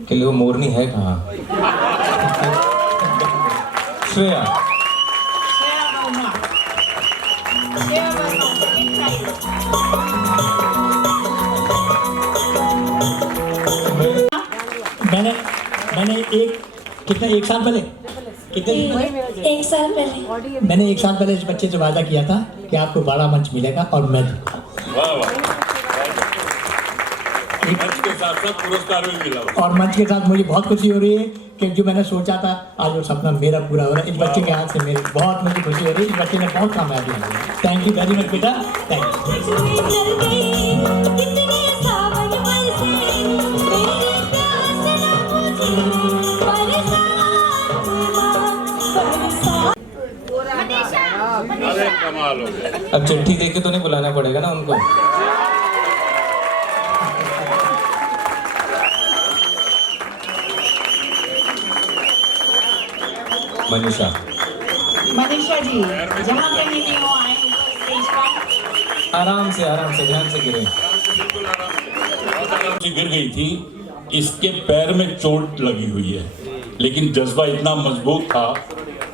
के लिए वो मोरनी है कहाँ? श्रेया, मैंने एक साल पहले एक साल पहले मैंने 1 साल पहले इस बच्चे से वादा किया था कि आपको बड़ा मंच मिलेगा और मैं वाह वाह, मंच के साथ साथ पुरस्कार भी मिला। और मंच के साथ मुझे बहुत खुशी हो रही है कि जो मैंने सोचा था आज वो सपना मेरा पूरा हो रहा है। इस बच्चे के हाथ से मेरी बहुत मुझे खुशी हो रही है। इस बच्चे ने बहुत कामयाबी दी। थैंक यू वेरी मच बेटा, थैंक अरे कमाल हो गया। अब चिट्ठी देके तो नहीं बुलाना पड़ेगा ना उनको। मनीषा जी, जहाँ कहीं भी हो आए ऊपर स्टेज पर। आराम से ध्यान से गिरे। गिर गई थी, इसके पैर में चोट लगी हुई है, लेकिन जज्बा इतना मजबूत था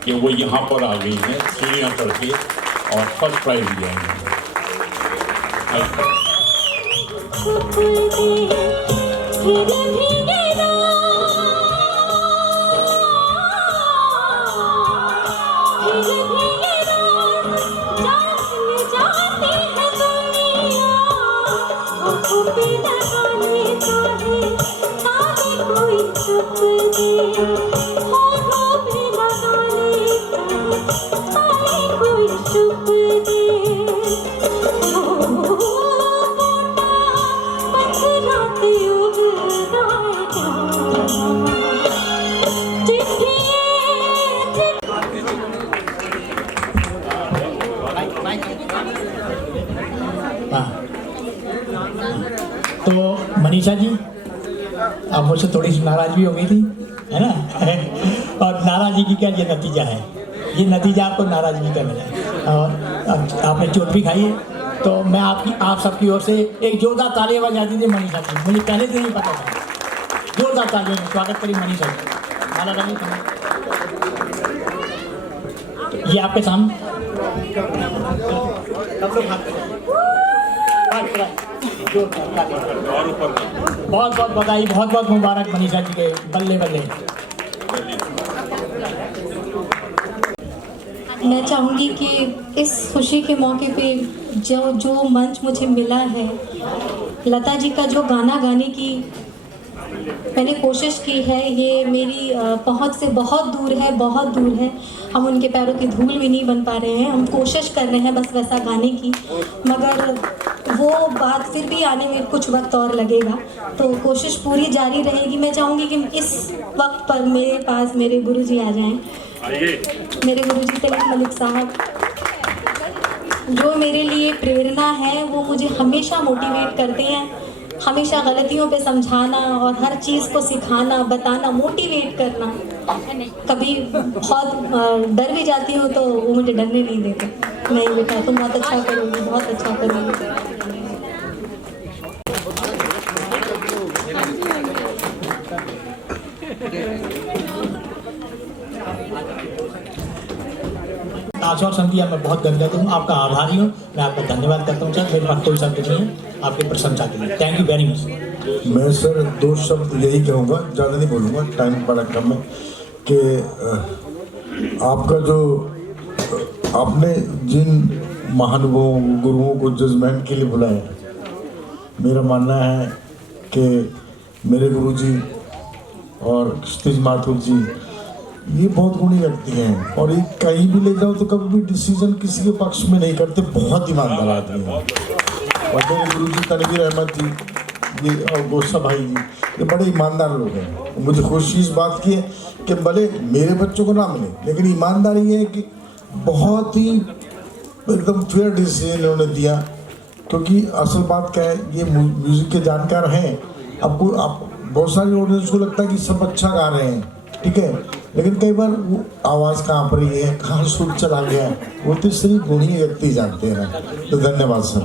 कि वो यहाँ पर आ गई है सीढ़ियाँ चढ़ के और फर्स्ट प्राइज लिया है। तो मनीषा जी आप मुझसे थोड़ी सी नाराज भी हो गई थी, है ना? और नाराजगी की क्या ये नतीजा है, ये नतीजा आपको नाराजगी का मिला है और आपने चोट भी खाई है। तो मैं आप सबकी ओर से एक जोरदार तालियां बजा दीजिए मनीषा जी। मुझे पहले से नहीं पता था। जोरदार तालियां स्वागत करिए मनीषा जी। माला डालिए। ये आपके सामने बहुत बहुत बधाई, बहुत बहुत मुबारक मनीषा जी के, बल्ले बल्ले। मैं चाहूँगी कि इस खुशी के मौके पे जो मंच मुझे मिला है, लता जी का जो गाना गाने की मैंने कोशिश की है, ये मेरी पहुंच से बहुत दूर है, बहुत दूर है। हम उनके पैरों की धूल भी नहीं बन पा रहे हैं। हम कोशिश कर रहे हैं बस वैसा गाने की, मगर वो बात फिर भी आने में कुछ वक्त और लगेगा। तो कोशिश पूरी जारी रहेगी। मैं चाहूँगी कि इस वक्त पर मेरे पास मेरे गुरुजी आ जाएं। मेरे गुरुजी तिलक मलिक साहब जो मेरे लिए प्रेरणा है, वो मुझे हमेशा मोटिवेट करते हैं, हमेशा गलतियों पे समझाना और हर चीज़ को सिखाना, बताना, मोटिवेट करना। कभी बहुत डर भी जाती हूँ तो वो मुझे डरने नहीं देते। नहीं बेटा, तुम बहुत अच्छा करोगी, बहुत अच्छा करोगी। आशा और संध्या मैं बहुत धन्यवाद हूँ, आपका आभारी हूँ। मैं आपका धन्यवाद करता हूँ सर। मेरे पास कोई शब्द नहीं है आपकी प्रशंसा के लिए। Thank you very much. मैं सर 2 शब्द यही कहूँगा, ज़्यादा नहीं बोलूँगा, टाइम बड़ा कम है, कि आपका जो आपने जिन महानुभावों गुरुओं को जजमेंट के लिए बुलाया, मेरा मानना है कि मेरे गुरुजी और क्षितिज माथुर जी ये बहुत गुणी व्यक्ति हैं, और ये कहीं भी ले जाओ तो कभी भी डिसीजन किसी के पक्ष में नहीं करते, बहुत ईमानदार आदमी हैं। और मेरे गुरुजी तनवीर अहमद जी ये और गोसा भाई जी, ये बड़े ईमानदार लोग हैं। मुझे खुशी इस बात की है कि भले मेरे बच्चों को ना मिले, लेकिन ईमानदारी ये है कि बहुत ही एकदम फेयर डिसीजन इन्होंने दिया। क्योंकि असल बात क्या है, ये म्यूज़िक के जानकार हैं। अब बहुत सारी ऑडियंस को लगता है कि सब अच्छा गा रहे हैं, ठीक है, लेकिन कई बार वो आवाज़ कहाँ पर ही है, कहाँ सुर चला गया, वो तो सिर्फ गुणी व्यक्ति जानते हैं ना। तो धन्यवाद सर,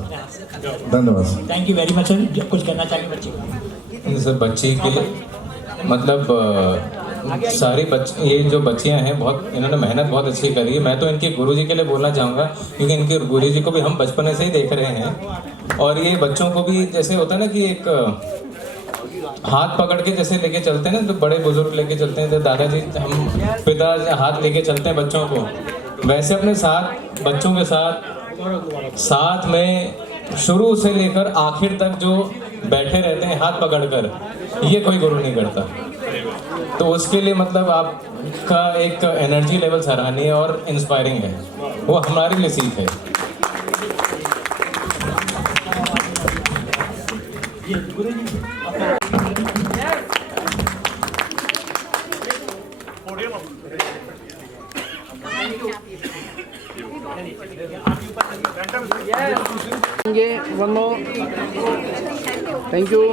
धन्यवाद sir. Thank you very much sir. कुछ कहना चाहिए बच्चे को? सर बच्चे के लिए मतलब सारी ये जो बच्चियां हैं, बहुत इन्होंने मेहनत बहुत अच्छी करी है। मैं तो इनके गुरुजी के लिए बोलना चाहूँगा, क्योंकि इनके गुरुजी को भी हम बचपन से ही देख रहे हैं। और ये बच्चों को भी जैसे होता है ना कि एक हाथ पकड़ के जैसे लेके चलते हैं ना, तो बड़े बुजुर्ग लेके चलते हैं, तो दादाजी हम पिता हाथ लेके चलते हैं बच्चों को, वैसे अपने साथ बच्चों के साथ में शुरू से लेकर आखिर तक जो बैठे रहते हैं हाथ पकड़कर, ये कोई गुरु नहीं करता। तो उसके लिए मतलब आपका एक एनर्जी लेवल सराहनीय और इंस्पायरिंग है, वो हमारे लिए सीख है। One more. Thank you.